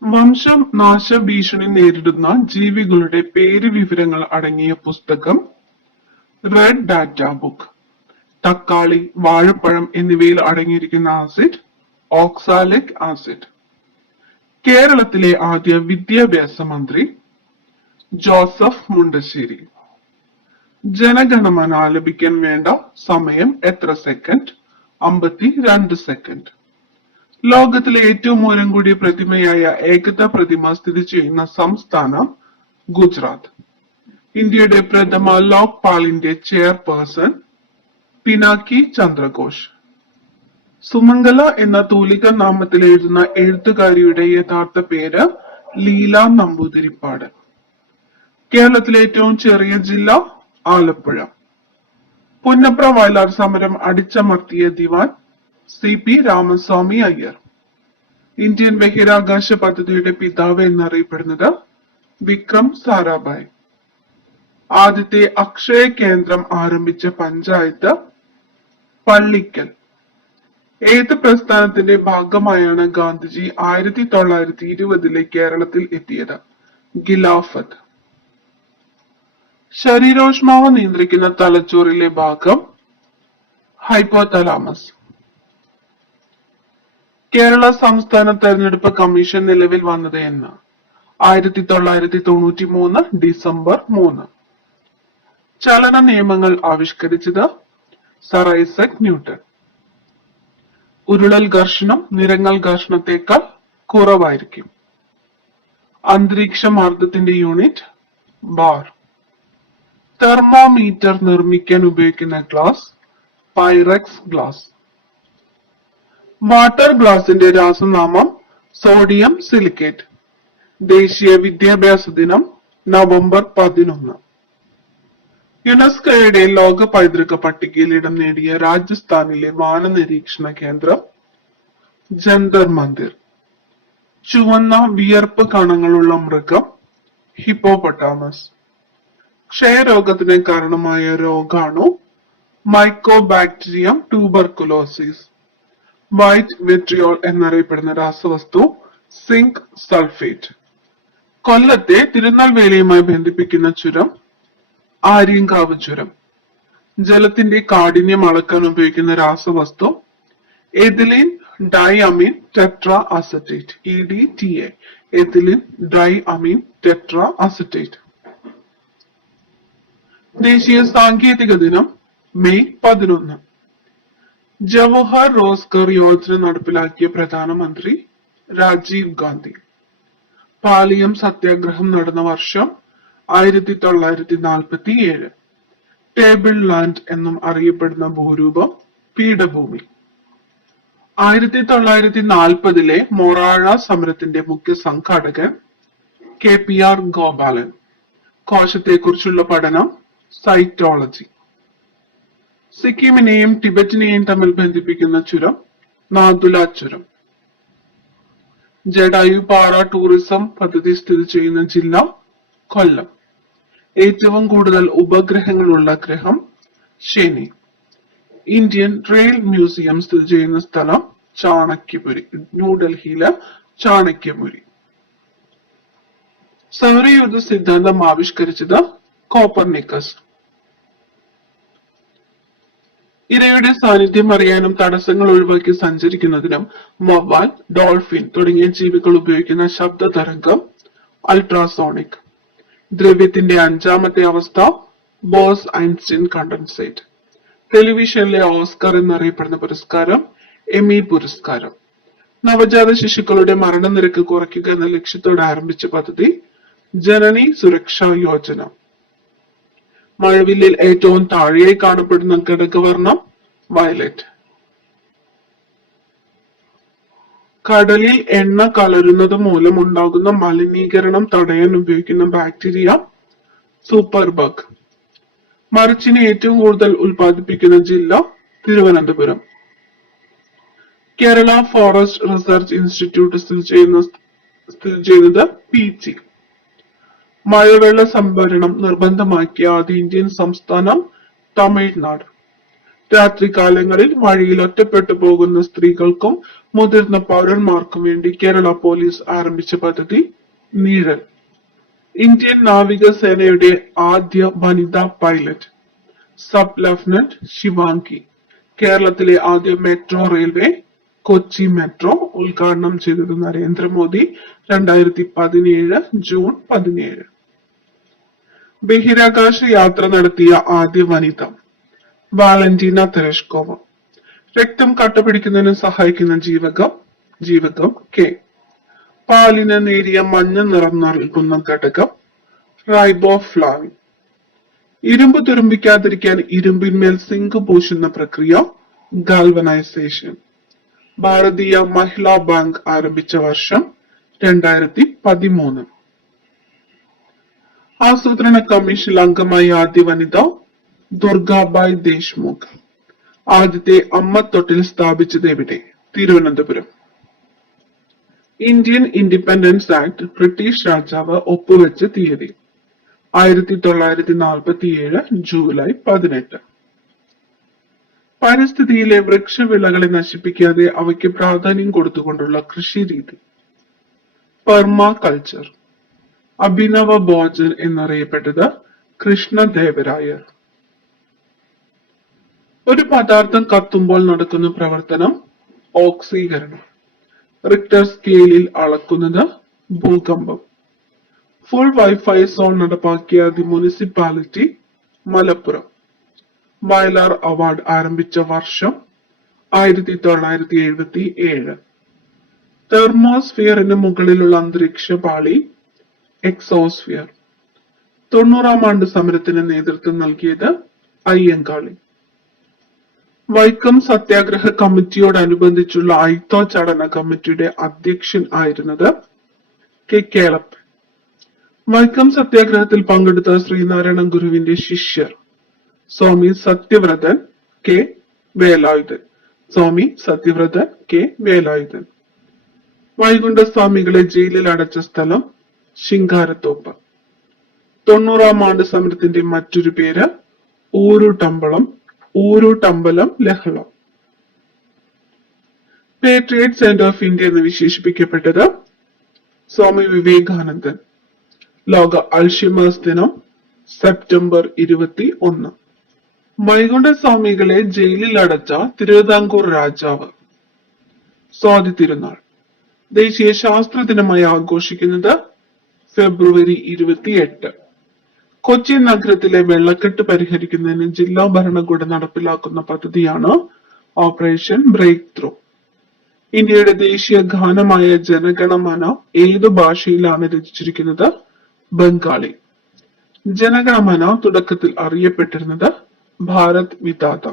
വംശനാശ ഭീഷണി നേരിടുന്ന ജീവികളുടെ പേര് വിവരങ്ങൾ അടങ്ങിയ പുസ്തകം റെഡ് ഡാറ്റ ബുക്ക്. തക്കാളി, വാഴപ്പഴം എന്നിവയിൽ അടങ്ങിയിരിക്കുന്ന ആസിഡ് ഓക്സാലിക് ആസിഡ്. കേരളത്തിലെ ആദ്യ വിദ്യാഭ്യാസ മന്ത്രി ജോസഫ് മുണ്ടശ്ശേരി. ജനഗണമന ആലപിക്കാൻ വേണ്ട സമയം എത്ര സെക്കൻഡ്? 52 സെക്കൻഡ്. ലോകത്തിലെ ഏറ്റവും ഉയരം കൂടിയ പ്രതിമയായ ഏകതാ പ്രതിമ സ്ഥിതി ചെയ്യുന്ന സംസ്ഥാനം ഗുജറാത്ത്. ഇന്ത്യയുടെ പ്രഥമ ലോക്പാലിന്റെ ചെയർപേഴ്സൺ പിനാക്കി ചന്ദ്രഘോഷ്. സുമംഗല എന്ന തൂലിക നാമത്തിൽ എഴുതുന്ന എഴുത്തുകാരിയുടെ യഥാർത്ഥ പേര് ലീല നമ്പൂതിരിപ്പാട്. കേരളത്തിലെ ഏറ്റവും ചെറിയ ജില്ല ആലപ്പുഴ. പുന്നപ്ര വയലാർ സമരം അടിച്ചമർത്തിയ ദിവാൻ CP രാമസ്വാമി അയ്യർ. ഇന്ത്യൻ ബഹിരാകാശ പദ്ധതിയുടെ പിതാവ് എന്നറിയപ്പെടുന്നത് വിക്രം സാരാഭായ്. ആദ്യത്തെ അക്ഷയ കേന്ദ്രം ആരംഭിച്ച പഞ്ചായത്ത് പള്ളിക്കൽ. ഏത് പ്രസ്ഥാനത്തിന്റെ ഭാഗമായാണ് ഗാന്ധിജി 1920 കേരളത്തിൽ എത്തിയത്? ഖിലാഫത്ത്. ശരീരോഷ്മാവ് നിയന്ത്രിക്കുന്ന തലച്ചോറിലെ ഭാഗം ഹൈപ്പോതലാമസ്. കേരള സംസ്ഥാന തെരഞ്ഞെടുപ്പ് കമ്മീഷൻ നിലവിൽ വന്നത് എന്ന്? 1993 ഡിസംബർ 3. ചലന നിയമങ്ങൾ ആവിഷ്കരിച്ചത് സർ ഐസക് ന്യൂട്ടൺ. ഉരുളൽ ഘർഷണം നിരങ്ങൽ ഘർഷണത്തെക്കാൾ കുറവായിരിക്കും. അന്തരീക്ഷ മർദ്ദത്തിന്റെ യൂണിറ്റ് ബാർ. തെർമോമീറ്റർ നിർമ്മിക്കാൻ ഉപയോഗിക്കുന്ന ഗ്ലാസ് പൈറക്സ് ഗ്ലാസ്. വാട്ടർ ഗ്ലാസിന്റെ രാസനാമം സോഡിയം സിലിക്കേറ്റ്. ദേശീയ വിദ്യാഭ്യാസ ദിനം നവംബർ 11. യുനെസ്കോയുടെ ലോക പൈതൃക പട്ടികയിൽ ഇടം നേടിയ രാജസ്ഥാനിലെ വാന നിരീക്ഷണ കേന്ദ്രം ജന്തർ മന്ദിർ. ചുവന്ന വിയർപ്പ് കണങ്ങളുള്ള മൃഗം ഹിപ്പോപൊട്ടാമസ്. ക്ഷയരോഗത്തിന് കാരണമായ രോഗാണു മൈക്കോബാക്ടീരിയം ട്യൂബർകുലോസിസ്. വൈറ്റ് വിട്രിയോൾ എന്നറിയപ്പെടുന്ന രാസവസ്തു സിങ്ക് സൾഫേറ്റ്. കൊല്ലത്തെ തിരുനെൽവേലിയുമായി ബന്ധിപ്പിക്കുന്ന ചുരം ആര്യങ്കാവ് ചുരം. ജലത്തിന്റെ കാഠിന്യം അളക്കാൻ ഉപയോഗിക്കുന്ന രാസവസ്തു ethylene diamine tetra acetate, EDTA, ethylene diamine tetra acetate. ദേശീയ സാങ്കേതിക ദിനം മെയ് 11. ജവഹർ റോസ്ഗർ യോജന നടപ്പിലാക്കിയ പ്രധാനമന്ത്രി രാജീവ് ഗാന്ധി. പാലിയം സത്യാഗ്രഹം നടന്ന വർഷം 1947. ടേബിൾ ലാൻഡ് എന്നും അറിയപ്പെടുന്ന ഭൂരൂപം പീഠഭൂമി. 1940 മൊറാഴ സമരത്തിന്റെ മുഖ്യ സംഘാടകൻ KPR ഗോപാലൻ. കോശത്തെക്കുറിച്ചുള്ള പഠനം സൈറ്റോളജി. സിക്കിമിനെയും ടിബറ്റിനെയും തമ്മിൽ ബന്ധിപ്പിക്കുന്ന ചുരം നാഥുല ചുരം. ജഡായുപാറ ടൂറിസം പദ്ധതി സ്ഥിതി ചെയ്യുന്ന ജില്ല കൊല്ലം. ഏറ്റവും കൂടുതൽ ഉപഗ്രഹങ്ങളുള്ള ഗ്രഹം ശനി. ഇന്ത്യൻ റെയിൽ മ്യൂസിയം സ്ഥിതി ചെയ്യുന്ന സ്ഥലം ചാണക്യപുരി, ന്യൂഡൽഹിയിലെ ചാണക്യപുരി. സൗരയൂഥ സിദ്ധാന്തം ആവിഷ്കരിച്ചത് കോപ്പർനിക്കസ്. ഇരയുടെ സാന്നിധ്യം അറിയാനും തടസ്സങ്ങൾ ഒഴിവാക്കി സഞ്ചരിക്കുന്നതിനും വവ്വാൽ, ഡോൾഫിൻ തുടങ്ങിയ ജീവികൾ ഉപയോഗിക്കുന്ന ശബ്ദ തരംഗം അൾട്രാസോണിക്. ദ്രവ്യത്തിന്റെ അഞ്ചാമത്തെ അവസ്ഥ ബോസ് ഐൻസ്റ്റീൻ കണ്ടൻസേറ്റ്. ടെലിവിഷനിലെ ഓസ്കർ എന്നറിയപ്പെടുന്ന പുരസ്കാരം എമി പുരസ്കാരം. നവജാത ശിശുക്കളുടെ മരണനിരക്ക് കുറയ്ക്കുക എന്ന ലക്ഷ്യത്തോടെ ആരംഭിച്ച പദ്ധതി ജനനി സുരക്ഷാ യോജന. മഴവില്ലിൽ ഏറ്റവും താഴെയായി കാണപ്പെടുന്ന ഘടകവർണം വയലറ്റ്. കടലിൽ എണ്ണ കലരുന്നത് മൂലം ഉണ്ടാകുന്ന മലിനീകരണം തടയാൻ ഉപയോഗിക്കുന്ന ബാക്ടീരിയ സൂപ്പർബഗ്. മരച്ചിനി ഏറ്റവും കൂടുതൽ ഉൽപ്പാദിപ്പിക്കുന്ന ജില്ല Thiruvananthapuram. Kerala forest research institute സ്ഥിതി ചെയ്യുന്നത് പീച്ചി. മഴവെള്ള സംഭരണം നിർബന്ധമാക്കിയ ആദ്യ ഇന്ത്യൻ സംസ്ഥാനം തമിഴ്നാട്. രാത്രികാലങ്ങളിൽ വഴിയിൽ ഒറ്റപ്പെട്ടു പോകുന്ന സ്ത്രീകൾക്കും മുതിർന്ന പൗരന്മാർക്കും വേണ്ടി കേരള പോലീസ് ആരംഭിച്ച പദ്ധതി നീഴൽ. ഇന്ത്യൻ നാവികസേനയുടെ ആദ്യ വനിതാ പൈലറ്റ് സബ് ലഫ്റ്റനന്റ് ശിവാംഗി. കേരളത്തിലെ ആദ്യ മെട്രോ റെയിൽവേ കൊച്ചി മെട്രോ ഉദ്ഘാടനം ചെയ്തത് നരേന്ദ്രമോദി 2017 ജൂൺ 17. ബഹിരാകാശ യാത്ര നടത്തിയ ആദ്യ വനിത വാലന്റീന തെരഷ്കോവ. രക്തം കട്ടപിടിക്കുന്നതിന് സഹായിക്കുന്ന ജീവകം കെ. പാലിന് നേരിയ മഞ്ഞ നിറം നൽകുന്ന ഘടകം റൈബോഫ്ലാവിൻ. ഇരുമ്പ് തുരുമ്പിക്കാതിരിക്കാൻ ഇരുമ്പിന്മേൽ സിങ്ക് പൂശുന്ന പ്രക്രിയ ഗാൽവനൈസേഷൻ. ഭാരതീയ മഹിളാ ബാങ്ക് ആരംഭിച്ച വർഷം 2013. ആസൂത്രണ കമ്മീഷൻ അംഗമായ ആദ്യ വനിത ദുർഗാബായ് ദേശ്മുഖ്. ആദ്യത്തെ അമ്മ തൊട്ടിൽ സ്ഥാപിച്ചത് എവിടെ? Thiruvananthapuram. Indian independence act British രാജാവ് ഒപ്പുവെച്ച തീയതി 1947 ജൂലൈ 18. പരിസ്ഥിതിയിലെ വൃക്ഷവിളകളെ നശിപ്പിക്കാതെ അവയ്ക്ക് പ്രാധാന്യം കൊടുത്തുകൊണ്ടുള്ള കൃഷി രീതി പെർമാകൾച്ചർ. അഭിനവ ഭോജൻ എന്നറിയപ്പെട്ടത് കൃഷ്ണദേവരായർ. ഒരു പദാർത്ഥം കത്തുമ്പോൾ നടക്കുന്ന പ്രവർത്തനം ഓക്സീകരണം. റിക്ടർ സ്കെയിലിൽ അളക്കുന്നത് ഭൂകമ്പം. ഫുൾ വൈഫൈ സോൺ നടപ്പാക്കിയ the municipality Malappuram. Vayalar award ആരംഭിച്ച വർഷം 1977. തെർമോസ്ഫിയറിന് മുകളിലുള്ള അന്തരീക്ഷ പാളി എക്സോസ്ഫിയർ. 90-ാം ആണ്ട് സമരത്തിന് നേതൃത്വം നൽകിയത് അയ്യങ്കാളി. വൈക്കം സത്യാഗ്രഹ കമ്മിറ്റിയോടനുബന്ധിച്ചുള്ള ഐത്തോ ചടന കമ്മിറ്റിയുടെ അധ്യക്ഷൻ ആയിരുന്നത് കെ. കേളപ്പൻ. വൈക്കം സത്യാഗ്രഹത്തിൽ പങ്കെടുത്ത ശ്രീനാരായണ ഗുരുവിന്റെ ശിഷ്യർ സ്വാമി സത്യവ്രതൻ കെ. വേലായുധൻ. വൈകുണ്ഠസ്വാമികളെ ജയിലിൽ അടച്ച സ്ഥലം ശിങ്കാരത്തോപ്പ്. 90-ാം ആണ്ട് സമരത്തിന്റെ മറ്റൊരു പേര് ഊരുട്ടമ്പലം ലഹളം. പേട്രിയറ്റ് സെന്റ് ഓഫ് ഇന്ത്യ എന്ന് വിശേഷിപ്പിക്കപ്പെട്ടത് സ്വാമി വിവേകാനന്ദൻ. ലോക അൽഷിമേഴ്സ് ദിനം സെപ്റ്റംബർ 21. വൈകുണ്ഠസ്വാമികളെ ജയിലിൽ അടച്ച തിരുവിതാംകൂർ രാജാവ്. സ്വാതി തിരുനാൾ. ദേശീയ ശാസ്ത്ര ദിനമായി ആഘോഷിക്കുന്നത് ഫെബ്രുവരി 28. കൊച്ചി നഗരത്തിലെ വെള്ളക്കെട്ട് പരിഹരിക്കുന്നതിന് ജില്ലാ ഭരണകൂടം നടപ്പിലാക്കുന്ന പദ്ധതിയാണ് ഓപ്പറേഷൻ ബ്രേക്ക് ത്രൂ. ഇന്ത്യയുടെ ദേശീയ ഗാനമായ ജനഗണമന ഏതു ഭാഷയിലാണ് രചിച്ചിരിക്കുന്നത്? ബംഗാളി. ജനഗണമന തുടക്കത്തിൽ അറിയപ്പെട്ടിരുന്നത് ഭാരത് വിധാത.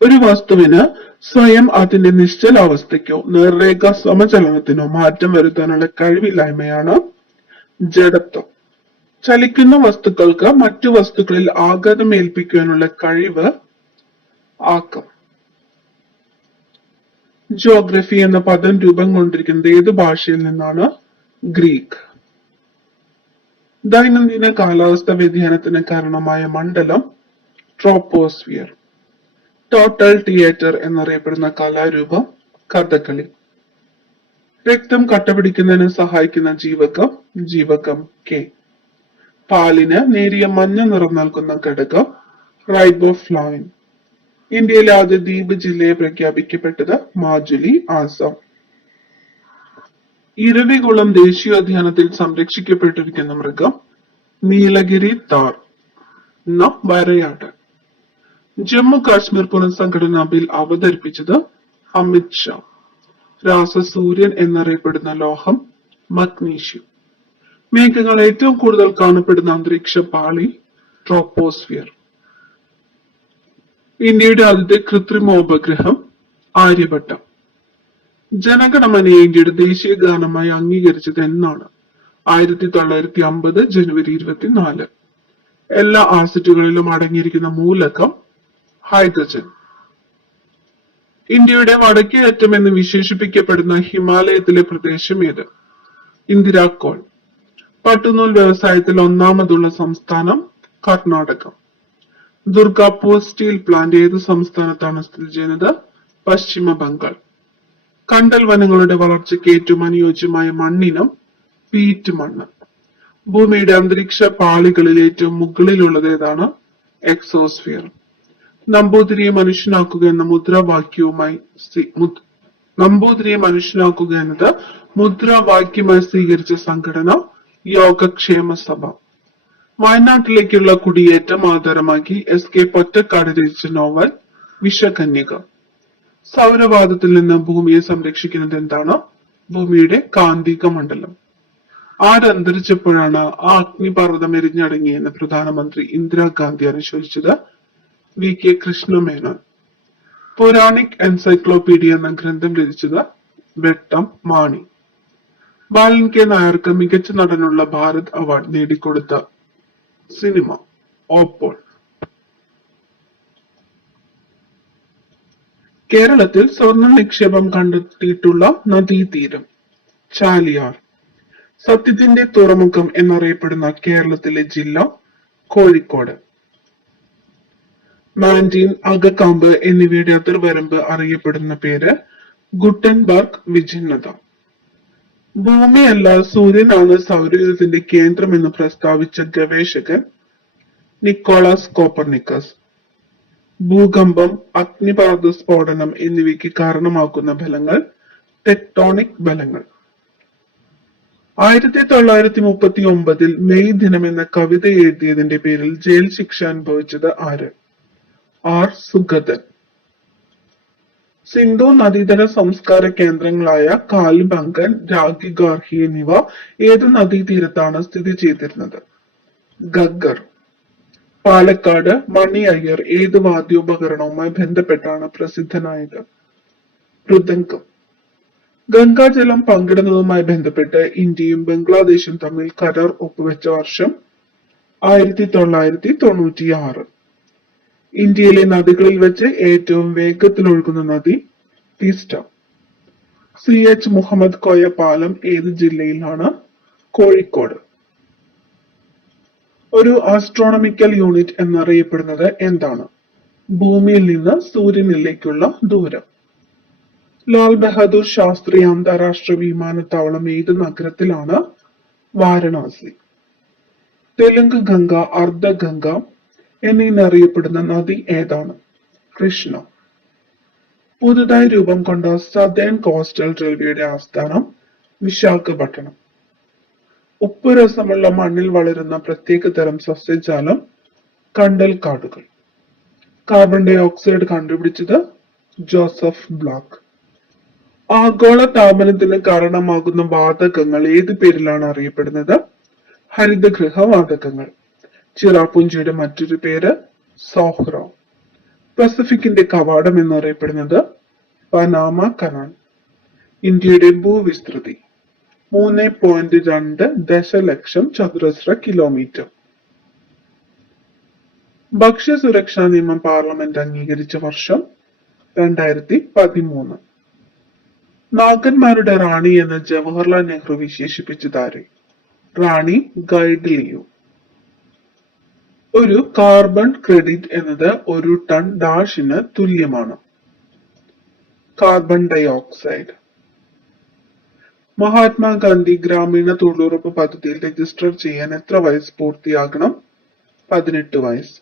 ഒരു വസ്തുവിന് സ്വയം അതിന്റെ നിശ്ചലാവസ്ഥയ്ക്കോ നേർരേഖ സമചലനത്തിനോ മാറ്റം വരുത്താനുള്ള കഴിവില്ലായ്മയാണ് ജഡത്വം. ചലിക്കുന്ന വസ്തുക്കൾക്ക് മറ്റു വസ്തുക്കളിൽ ആഘാതം ഏൽപ്പിക്കുവാനുള്ള കഴിവ് ആക്കം. ജിയോഗ്രഫി എന്ന പദം രൂപം കൊണ്ടിരിക്കുന്നത് ഏത് ഭാഷയിൽ നിന്നാണ്? ഗ്രീക്ക്. ദൈനംദിന കാലാവസ്ഥ വ്യതിയാനത്തിന് കാരണമായ മണ്ഡലം ട്രോപ്പോസ്ഫിയർ. ടോട്ടൽ തിയേറ്റർ എന്നറിയപ്പെടുന്ന കലാരൂപം കഥകളി. രക്തം കട്ടപിടിക്കുന്നതിന് സഹായിക്കുന്ന ജീവകം ജീവകം കെ. പാലിന് നേരിയ മഞ്ഞ നിറം നൽകുന്ന ഘടകം റൈബോഫ്ലാവിൻ. ഇന്ത്യയിലെ ആദ്യ ദ്വീപ് ജില്ലയെ പ്രഖ്യാപിക്കപ്പെട്ടത് മാജുലി, ആസാം. ഇരവികുളം ദേശീയോദ്യാനത്തിൽ സംരക്ഷിക്കപ്പെട്ടിരിക്കുന്ന മൃഗം നീലഗിരി താർ വരയാട്. ജമ്മു കാശ്മീർ പുനഃസംഘടനാ ബിൽ അവതരിപ്പിച്ചത് അമിത് ഷാ. രാസസൂര്യൻ എന്നറിയപ്പെടുന്ന ലോഹം മഗ്നീഷ്യം. മേഘങ്ങൾ ഏറ്റവും കൂടുതൽ കാണപ്പെടുന്ന അന്തരീക്ഷ പാളി ട്രോപ്പോസ്ഫിയർ. ഇന്ത്യയുടെ ആദ്യത്തെ കൃത്രിമോപഗ്രഹം ആര്യഭട്ട. ജനഗണമനയെ ഇന്ത്യയുടെ ദേശീയ ഗാനമായി അംഗീകരിച്ചത് എന്നാണ്? 1950 ജനുവരി 24. എല്ലാ ആസിഡുകളിലും അടങ്ങിയിരിക്കുന്ന മൂലകം ഹൈഡ്രജൻ. ഇന്ത്യയുടെ വടക്കേ അറ്റം എന്ന് വിശേഷിപ്പിക്കപ്പെടുന്ന ഹിമാലയത്തിലെ പ്രദേശം ഏത്? ഇന്ദിരാക്കോൾ. പട്ടുനൂൽ വ്യവസായത്തിൽ ഒന്നാമതുള്ള സംസ്ഥാനം കർണാടകം. ദുർഗാപൂർ സ്റ്റീൽ പ്ലാന്റ് ഏത് സംസ്ഥാനത്താണ് സ്ഥിതി ചെയ്യുന്നത്? പശ്ചിമ ബംഗാൾ. കണ്ടൽ വനങ്ങളുടെ വളർച്ചയ്ക്ക് ഏറ്റവും അനുയോജ്യമായ മണ്ണിനം പീറ്റ് മണ്ണ്. ഭൂമിയുടെ അന്തരീക്ഷ പാളികളിൽ ഏറ്റവും മുകളിലുള്ളത് ഏതാണ്? എക്സോസ്ഫിയർ. നമ്പൂതിരിയെ മനുഷ്യനാക്കുക എന്ന മുദ്രാവാക്യവുമായി മുദ്രാവാക്യമായി സ്വീകരിച്ച സംഘടന യോഗക്ഷേമ സഭ. വയനാട്ടിലേക്കുള്ള കുടിയേറ്റം ആധാരമാക്കി SK പൊറ്റക്കാട് രചിച്ച നോവൽ വിഷകന്യക. സൗരവാദത്തിൽ നിന്ന് ഭൂമിയെ സംരക്ഷിക്കുന്നത് എന്താണ്? ഭൂമിയുടെ കാന്തിക മണ്ഡലം. ആരന്തരിച്ചപ്പോഴാണ് ആ അഗ്നിപർവ്വതം എരിഞ്ഞടങ്ങിയെന്ന് പ്രധാനമന്ത്രി ഇന്ദിരാഗാന്ധി അനുശോചിച്ചത്? VK കൃഷ്ണമേനോൻ. പൗരാണിക് എൻസൈക്ലോപീഡിയ എന്ന ഗ്രന്ഥം രചിച്ചത് വെട്ടം മാണി. ബാലൻ കെ നായർക്ക് മികച്ച നടനുള്ള ഭാരത് അവാർഡ് നേടിക്കൊടുത്ത സിനിമ ഓപ്പോൾ. കേരളത്തിൽ സ്വർണ്ണ നിക്ഷേപം കണ്ടെത്തിയിട്ടുള്ള നദീതീരം ചാലിയാർ. സത്യത്തിന്റെ തുറമുഖം എന്നറിയപ്പെടുന്ന കേരളത്തിലെ ജില്ല കോഴിക്കോട്. മാൻഡീൻ, അകക്കാമ്പ് എന്നിവയുടെ അതിർവരമ്പ് അറിയപ്പെടുന്ന പേര് ഗുട്ടൻബർഗ് വിഛിന്നത. ഭൂമിയല്ല സൂര്യനാണ് സൗരയൂഥത്തിന്റെ കേന്ദ്രമെന്ന് പ്രസ്താവിച്ച ഗവേഷകൻ നിക്കോളാസ് കോപ്പർനിക്കസ്. ഭൂകമ്പം, അഗ്നിപർവ്വത സ്ഫോടനം എന്നിവയ്ക്ക് കാരണമാക്കുന്ന ബലങ്ങൾ ടെക്ടോണിക് ബലങ്ങൾ. 1939 മെയ് ദിനം എന്ന കവിത എഴുതിയതിന്റെ പേരിൽ ജയിൽ ശിക്ഷ അനുഭവിച്ചത് ആര്? R. സുഗതൻ. സിന്ധു നദീതട സംസ്കാര കേന്ദ്രങ്ങളായ കാലിബംഗൻ, രാഖി ഗാർഹി എന്നിവ ഏത് നദീതീരത്താണ് സ്ഥിതി ചെയ്തിരുന്നത്? ഗഗ്ഗർ. പാലക്കാട് മണി അയ്യർ ഏത് വാദ്യോപകരണവുമായി ബന്ധപ്പെട്ടാണ് പ്രസിദ്ധനായത്? മൃദംഗം. ഗംഗാജലം പങ്കിടുന്നതുമായി ബന്ധപ്പെട്ട് ഇന്ത്യയും ബംഗ്ലാദേശും തമ്മിൽ കരാർ ഒപ്പുവെച്ച വർഷം 1996. ഇന്ത്യയിലെ നദികളിൽ വെച്ച് ഏറ്റവും വേഗത്തിൽ ഒഴുകുന്ന നദി ടീസ്റ്റ. CH മുഹമ്മദ് കോയ പാലം ഏത് ജില്ലയിലാണ്? കോഴിക്കോട്. ഒരു ആസ്ട്രോണമിക്കൽ യൂണിറ്റ് എന്നറിയപ്പെടുന്നത് എന്താണ്? ഭൂമിയിൽ നിന്ന് സൂര്യനിലേക്കുള്ള ദൂരം. ലാൽ ബഹാദൂർ ശാസ്ത്രി അന്താരാഷ്ട്ര വിമാനത്താവളം ഏത് നഗരത്തിലാണ്? വാരണാസി. തെലുങ്ക് ഗംഗ, അർദ്ധഗംഗ എന്നറിയപ്പെടുന്ന നദി ഏതാണ്? കൃഷ്ണ. പുതുതായി രൂപം കൊണ്ട സദേൺ കോസ്റ്റൽ റെയിൽവേയുടെ ആസ്ഥാനം വിശാഖപട്ടണം. ഉപ്പുരസമുള്ള മണ്ണിൽ വളരുന്ന പ്രത്യേക തരം സസ്യജാലം കണ്ടൽ കാടുകൾ. കാർബൺ ഡൈ ഓക്സൈഡ് കണ്ടുപിടിച്ചത് ജോസഫ് ബ്ലാക്ക്. ആഗോള താപനത്തിന് കാരണമാകുന്ന വാതകങ്ങൾ ഏത് പേരിലാണ് അറിയപ്പെടുന്നത്? ഹരിതഗൃഹ വാതകങ്ങൾ. ചിറാപുഞ്ചിയുടെ മറ്റൊരു പേര് സോഹ്റ. പസഫിക്കിന്റെ കവാടം എന്നറിയപ്പെടുന്നത് പനാമ കനാൽ. ഇന്ത്യയുടെ ഭൂവിസ്തൃതി 3.2 ദശലക്ഷം ചതുരശ്ര കിലോമീറ്റർ. ഭക്ഷ്യസുരക്ഷാ നിയമം പാർലമെന്റ് അംഗീകരിച്ച വർഷം 2013. നാഗന്മാരുടെ റാണി എന്ന് ജവഹർലാൽ നെഹ്റു വിശേഷിപ്പിച്ചതാരെ? റാണി ഗൈഡിലിയു. ഒരു കാർബൺ ക്രെഡിറ്റ് എന്നത് ഒരു ടൺ ഡാഷിന് തുല്യമാണ്. Carbon dye oxide. മഹാത്മാഗാന്ധി ഗ്രാമീണ തൊഴിലുറപ്പ് പദ്ധതിയിൽ രജിസ്റ്റർ ചെയ്യാൻ എത്ര വയസ്സ് പൂർത്തിയാകണം? 18 വയസ്സ്.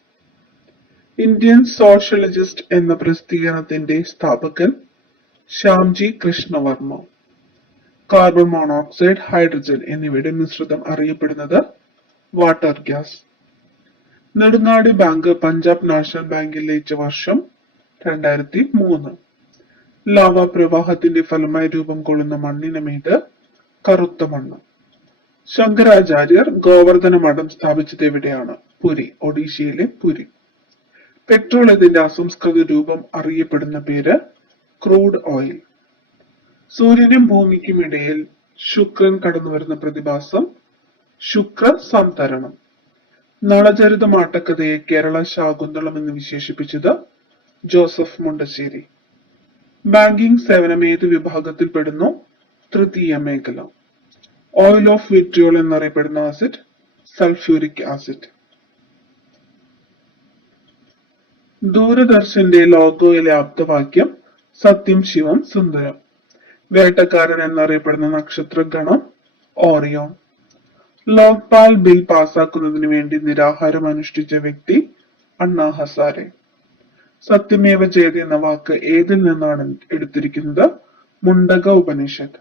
ഇന്ത്യൻ സോഷ്യലിസ്റ്റ് എന്ന പ്രസിദ്ധീകരണത്തിന്റെ സ്ഥാപകൻ Shyamji Krishna Varma. Carbon monoxide, hydrogen എന്നിവയുടെ മിശ്രിതം അറിയപ്പെടുന്നത് water gas. Nedungadi bank Punjab national ബാങ്കിൽ ലയിച്ച വർഷം 2003. ലാവ പ്രവാഹത്തിന്റെ ഫലമായി രൂപം കൊള്ളുന്ന മണ്ണിനമേത്? കറുത്ത മണ്ണ്. ശങ്കരാചാര്യർ ഗോവർദ്ധന മഠം സ്ഥാപിച്ചത് എവിടെയാണ്? പുരി, ഒഡീഷയിലെ പുരി. പെട്രോളിയത്തിന്റെ അസംസ്കൃത രൂപം അറിയപ്പെടുന്ന പേര് ക്രൂഡ് ഓയിൽ. സൂര്യനും ഭൂമിക്കും ഇടയിൽ ശുക്രൻ കടന്നുവരുന്ന പ്രതിഭാസം ശുക്ര സംതരണം. നളചരിതമാട്ടക്കഥയെ കേരള ശാകുന്തളം എന്ന് വിശേഷിപ്പിച്ചത് ജോസഫ് മുണ്ടശ്ശേരി. ബാങ്കിംഗ് സേവനം ഏത് വിഭാഗത്തിൽ പെടുന്നു? തൃതീയ മേഖല. ഓയിൽ ഓഫ് വിട്രിയോൾ എന്നറിയപ്പെടുന്ന ആസിഡ് സൾഫ്യൂരിക് ആസിഡ്. ദൂരദർശന്റെ ലോഗോയിലെ ആപ്തവാക്യം സത്യം ശിവം സുന്ദരം. വേട്ടക്കാരൻ എന്നറിയപ്പെടുന്ന നക്ഷത്ര ഗണം ഓറിയോൺ. ലോക്പാൽ ബിൽ പാസാക്കുന്നതിന് വേണ്ടി നിരാഹാരം അനുഷ്ഠിച്ച വ്യക്തി അണ്ണാ ഹസാരെ. സത്യമേവ ജയതേ എന്ന വാക്ക് ഏതിൽ നിന്നാണ് എടുത്തിരിക്കുന്നത്? മുണ്ടക ഉപനിഷത്ത്.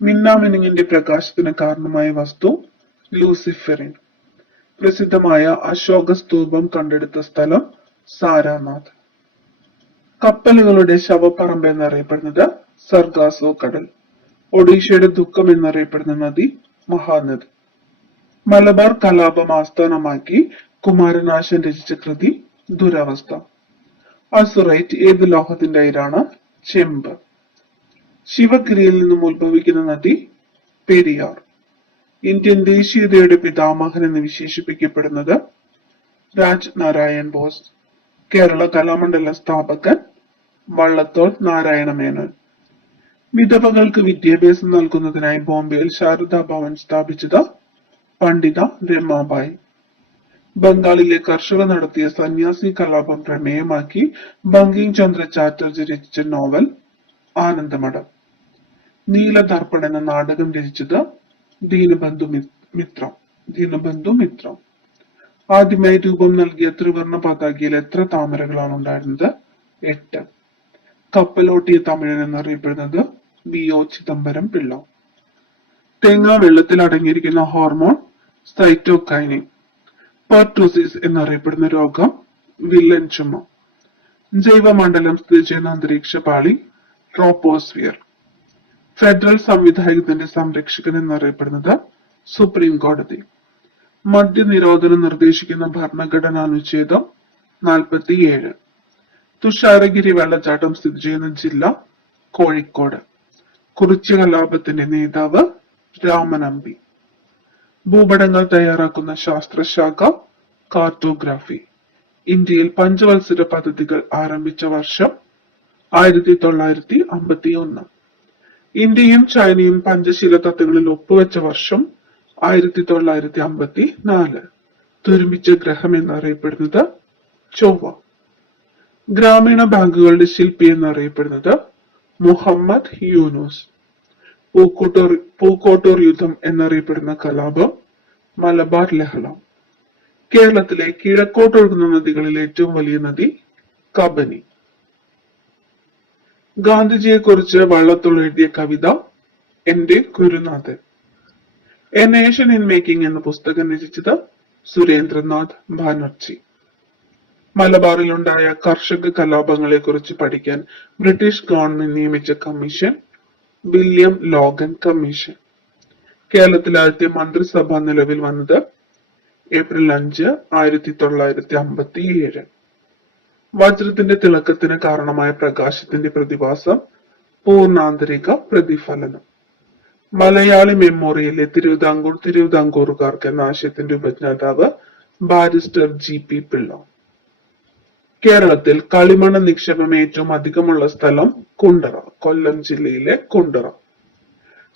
മിന്നാമിനുങ്ങിന്റെ പ്രകാശത്തിന് കാരണമായ വസ്തു ലൂസിഫെറിൻ. പ്രസിദ്ധമായ അശോക സ്തൂപം കണ്ടെടുത്ത സ്ഥലം സാരാനാഥ്. കപ്പലുകളുടെ ശവപ്പറമ്പ് എന്നറിയപ്പെടുന്നത് സർഗാസോ കടൽ. ഒഡീഷയുടെ ദുഃഖം എന്നറിയപ്പെടുന്ന നദി മഹാനദി. മലബാർ കലാപം ആസ്ഥാനമാക്കി കുമാരനാശൻ രചിച്ച കൃതി ദുരവസ്ഥ. അസുറൈറ്റ് ഏത് ലോഹത്തിന്റെ അയിരാണ്? ചെമ്പ്. ശിവഗിരിയിൽ നിന്നും ഉത്ഭവിക്കുന്ന നദി പെരിയാർ. ഇന്ത്യൻ ദേശീയതയുടെ പിതാമഹൻ എന്ന് വിശേഷിപ്പിക്കപ്പെടുന്നത് രാജ് നാരായൺ ബോസ്. കേരള കലാമണ്ഡല സ്ഥാപകൻ വള്ളത്തോൾ നാരായണ മേനോൻ. വിധവകൾക്ക് വിദ്യാഭ്യാസം നൽകുന്നതിനായി ബോംബെയിൽ ശാരദാ ഭവൻ സ്ഥാപിച്ചത് പണ്ഡിത രമാബായി. ബംഗാളിലെ കർഷകർ നടത്തിയ സന്യാസി കലാപം പ്രമേയമാക്കി ബങ്കിം ചന്ദ്ര ചാറ്റർജി രചിച്ച നോവൽ ആനന്ദമഠം. നീലദർപ്പൺ എന്ന നാടകം രചിച്ചത് ദീനബന്ധു മിത്രം. ആദ്യമായി രൂപം നൽകിയ ത്രിവർണ പതാകയിൽ എത്ര താമരകളാണ് ഉണ്ടായിരുന്നത്? 8. കപ്പലോട്ടിയ തമിഴൻ എന്നറിയപ്പെടുന്നത് വി.ഒ. ചിദംബരം പിള്ള. തേങ്ങാ വെള്ളത്തിൽ അടങ്ങിയിരിക്കുന്ന ഹോർമോൺ സൈറ്റോകൈനിൻ. പെർട്ടൂസിസ് എന്നറിയപ്പെടുന്ന രോഗം വില്ലൻ ചുമ. ജൈവമണ്ഡലം സ്ഥിതി ചെയ്യുന്ന അന്തരീക്ഷ പാളി ട്രോപ്പോസ്ഫിയർ. ഫെഡറൽ സംവിധായകത്തിന്റെ സംരക്ഷകൻ എന്നറിയപ്പെടുന്നത് സുപ്രീം കോടതി. മദ്യനിരോധനം നിർദ്ദേശിക്കുന്ന ഭരണഘടനാ അനുച്ഛേദം 47. തുഷാരഗിരി വെള്ളച്ചാട്ടം സ്ഥിതി ചെയ്യുന്ന ജില്ല കോഴിക്കോട്. കുറിച്യ കലാപത്തിന്റെ നേതാവ് രാമനമ്പി. ഭൂപടങ്ങൾ തയ്യാറാക്കുന്ന ശാസ്ത്രശാഖ കാർട്ടോഗ്രാഫി. ഇന്ത്യയിൽ പഞ്ചവത്സര പദ്ധതികൾ ആരംഭിച്ച വർഷം 1951. ഇന്ത്യയും ചൈനയും പഞ്ചശീല തത്വങ്ങളിൽ ഒപ്പുവെച്ച വർഷം 1954. തുരുമ്പിച്ച ഗ്രഹം എന്നറിയപ്പെടുന്നത് ചൊവ്വ. ഗ്രാമീണ ബാങ്കുകളുടെ ശില്പി എന്നറിയപ്പെടുന്നത് മുഹമ്മദ് യൂനുസ്. പൂക്കോട്ടൂർ യുദ്ധം എന്നറിയപ്പെടുന്ന കലാപം മലബാർ ലഹള. കേരളത്തിലെ കിഴക്കോട്ടൊഴുകുന്ന നദികളിൽ ഏറ്റവും വലിയ നദി കബനി. ഗാന്ധിജിയെക്കുറിച്ച് വള്ളത്തോൾ എഴുതിയ കവിത എന്റെ ഗുരുനാഥൻ. എ നേഷൻ ഇൻ മേക്കിംഗ് എന്ന പുസ്തകം രചിച്ചത് സുരേന്ദ്രനാഥ് ബാനർജി. മലബാറിലുണ്ടായ കർഷക കലാപങ്ങളെ കുറിച്ച് പഠിക്കാൻ ബ്രിട്ടീഷ് ഗവൺമെന്റ് നിയമിച്ച കമ്മീഷൻ വില്യം ലോഗൻ കമ്മീഷൻ. കേരളത്തിൽ ആദ്യത്തെ മന്ത്രിസഭ നിലവിൽ വന്നത് ഏപ്രിൽ 5, 1957. വജ്രത്തിന്റെ തിളക്കത്തിന് കാരണമായ പ്രകാശത്തിന്റെ പ്രതിഭാസം പൂർണ്ണാന്തരിക പ്രതിഫലനം. മലയാളി മെമ്മോറിയലിലെ തിരുവിതാംകൂറുകാർക്ക് എന്ന ആശയത്തിന്റെ ഉപജ്ഞാതാവ് ബാരിസ്റ്റർ GP പിള്ള. കേരളത്തിൽ കളിമണ്ണ് നിക്ഷേപം ഏറ്റവും അധികമുള്ള സ്ഥലം കുണ്ടറ, കൊല്ലം ജില്ലയിലെ കുണ്ടറ.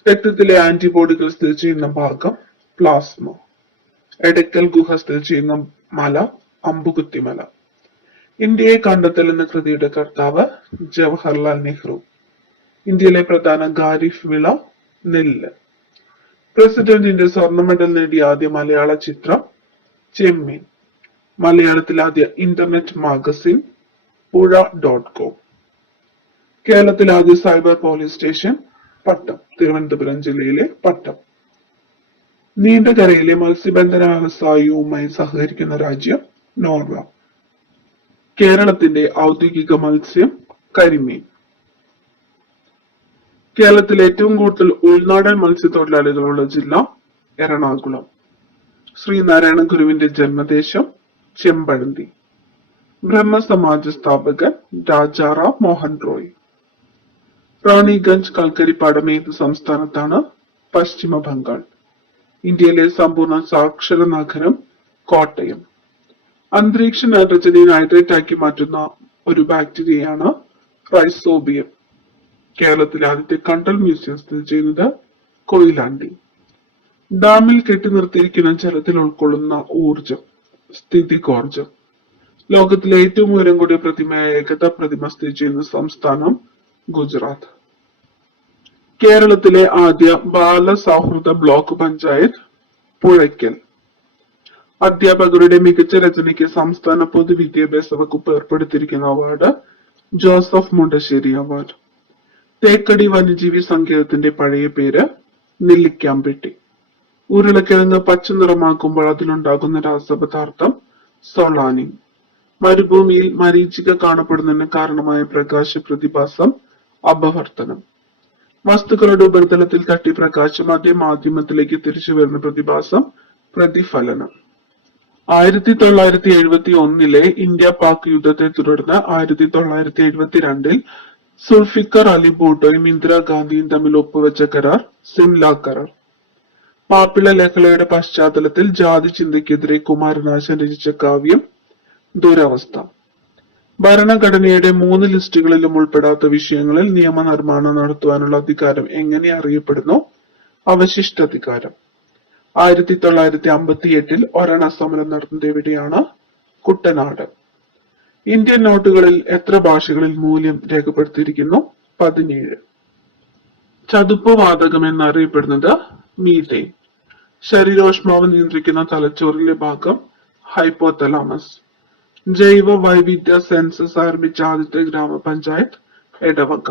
രക്തത്തിലെ ആന്റിബോഡികൾ സ്ഥിതി ചെയ്യുന്ന ഭാഗം പ്ലാസ്മ. എടക്കൽ ഗുഹ സ്ഥിതി ചെയ്യുന്ന മല അമ്പുകുത്തിമല. ഇന്ത്യയെ കണ്ടെത്തൽ എന്ന കൃതിയുടെ കർത്താവ് ജവഹർലാൽ നെഹ്റു. ഇന്ത്യയിലെ പ്രധാന ഖാരിഫ് വിള നെല്ല്. പ്രസിഡന്റിന്റെ സ്വർണ്ണ മെഡൽ നേടിയ ആദ്യ മലയാള ചിത്രം ചെമ്മീൻ. മലയാളത്തിൽ ആദ്യ ഇന്റർനെറ്റ് മാഗസിൻ പുഴ.com. കേരളത്തിൽ ആദ്യ സൈബർ പോലീസ് സ്റ്റേഷൻ പട്ടം, തിരുവനന്തപുരം ജില്ലയിലെ പട്ടം. നീണ്ടകരയിലെ മത്സ്യബന്ധന വ്യവസായവുമായി സഹകരിക്കുന്ന രാജ്യം നോർവ. കേരളത്തിന്റെ ഔദ്യോഗിക മത്സ്യം കരിമീൻ. കേരളത്തിൽ ഏറ്റവും കൂടുതൽ ഉൾനാടൻ മത്സ്യത്തൊഴിലാളികളുള്ള ജില്ല എറണാകുളം. ശ്രീനാരായണ ഗുരുവിന്റെ ജന്മദേശം ചെമ്പഴന്തി. ബ്രഹ്മസമാജ സ്ഥാപകൻ രാജാറാം മോഹൻ റോയ്. റാണിഗഞ്ച് കൽക്കരിപ്പാടം ഏത് സംസ്ഥാനത്താണ്? പശ്ചിമ ബംഗാൾ. ഇന്ത്യയിലെ സമ്പൂർണ്ണ സാക്ഷര നഗരം കോട്ടയം. അന്തരീക്ഷ നൈട്രജനെ നൈട്രേറ്റ് ആക്കി മാറ്റുന്ന ഒരു ബാക്ടീരിയയാണ് റൈസോബിയം. കേരളത്തിലെ ആദ്യത്തെ കണ്ടൽ മ്യൂസിയം സ്ഥിതി ചെയ്യുന്നത് കൊയിലാണ്ടി. ഡാമിൽ കെട്ടി നിർത്തിയിരിക്കുന്ന ജലത്തിൽ ഉൾക്കൊള്ളുന്ന ഊർജം സ്ഥിതികോർജം. ലോകത്തിലെ ഏറ്റവും ഉയരം കൂടിയ പ്രതിമയായ ഏകതാ പ്രതിമ സ്ഥിതി ചെയ്യുന്ന സംസ്ഥാനം ഗുജറാത്ത്. കേരളത്തിലെ ആദ്യ ബാലസൗഹൃദ ബ്ലോക്ക് പഞ്ചായത്ത് പുഴയ്ക്കൽ. അധ്യാപകരുടെ മികച്ച രചനയ്ക്ക് സംസ്ഥാന പൊതുവിദ്യാഭ്യാസ വകുപ്പ് ഏർപ്പെടുത്തിയിരിക്കുന്ന award Joseph Mundassery award. Thekkady വന്യജീവി സങ്കേതത്തിന്റെ പഴയ പേര് നെല്ലിക്കാമ്പെട്ടി. ഉരുളക്കിഴങ്ങ് പച്ച നിറമാക്കുമ്പോൾ അതിലുണ്ടാകുന്ന രാസപദാർത്ഥം സൊളാനിൻ. മരുഭൂമിയിൽ മരീചിക കാണപ്പെടുന്നതിന് കാരണമായ പ്രകാശ പ്രതിഭാസം അപവർത്തനം. വസ്തുക്കളുടെ ഉപരിതലത്തിൽ തട്ടി പ്രകാശം അതേ മാധ്യമത്തിലേക്ക് തിരിച്ചു വരുന്ന പ്രതിഭാസം പ്രതിഫലനം. 1971 ഇന്ത്യ പാക് യുദ്ധത്തെ തുടർന്ന് 1972 സുൾഫിക്കർ അലി ഭൂട്ടോയും ഇന്ദിരാഗാന്ധിയും തമ്മിൽ ഒപ്പുവെച്ച കരാർ സിംല കരാർ. മാപ്പിള ലഹളയുടെ പശ്ചാത്തലത്തിൽ ജാതി ചിന്തയ്ക്കെതിരെ കുമാരനാശാൻ രചിച്ച കാവ്യം ദുരവസ്ഥ. ഭരണഘടനയുടെ 3 ലിസ്റ്റുകളിലും ഉൾപ്പെടാത്ത വിഷയങ്ങളിൽ നിയമനിർമ്മാണം നടത്തുവാനുള്ള അധികാരം എങ്ങനെ അറിയപ്പെടുന്നു? അവശിഷ്ടാധികാരം. 1958 ഒരണ സമരം നടന്നത് എവിടെയാണ്? കുട്ടനാട്. ഇന്ത്യൻ നോട്ടുകളിൽ എത്ര ഭാഷകളിൽ മൂല്യം രേഖപ്പെടുത്തിയിരിക്കുന്നു? 17. ചതുപ്പ് വാതകം എന്നറിയപ്പെടുന്നത് മീഥേൻ. ശരീരോഷ്മാവ് നിയന്ത്രിക്കുന്ന തലച്ചോറിലെ ഭാഗം ഹൈപ്പോതലാമസ്. ജൈവ വൈവിധ്യ സെൻസസ് ആരംഭിച്ച ആദ്യത്തെ ഗ്രാമപഞ്ചായത്ത് എടവക.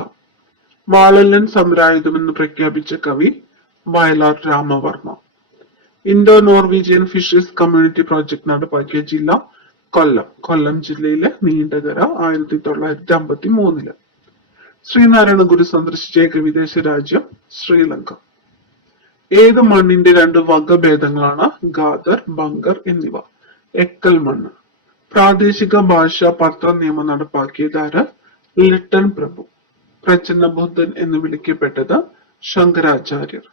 മാളല്യൻ സമരായുധം എന്ന് പ്രഖ്യാപിച്ച കവി Vayalar Ramavarma. Indo Norwegian fisheries community project നടപ്പാക്കിയ ജില്ല കൊല്ലം. കൊല്ലം ജില്ലയിലെ നീണ്ടകര 1953. ശ്രീനാരായണ ഗുരു സന്ദർശിച്ച ഏക വിദേശ രാജ്യം ശ്രീലങ്ക. ഏത് മണ്ണിന്റെ 2 വകഭേദങ്ങളാണ്? ഗാദർ, ബങ്കർ എന്നിവ. എക്കൽ മണ്ണ്. പ്രാദേശിക ഭാഷാ പത്ര നിയമം നടപ്പാക്കിയതാര്? ലിട്ടൺ പ്രഭു. പ്രച്ഛന്ന ബുദ്ധൻ എന്ന് വിളിക്കപ്പെട്ടത് ശങ്കരാചാര്യർ.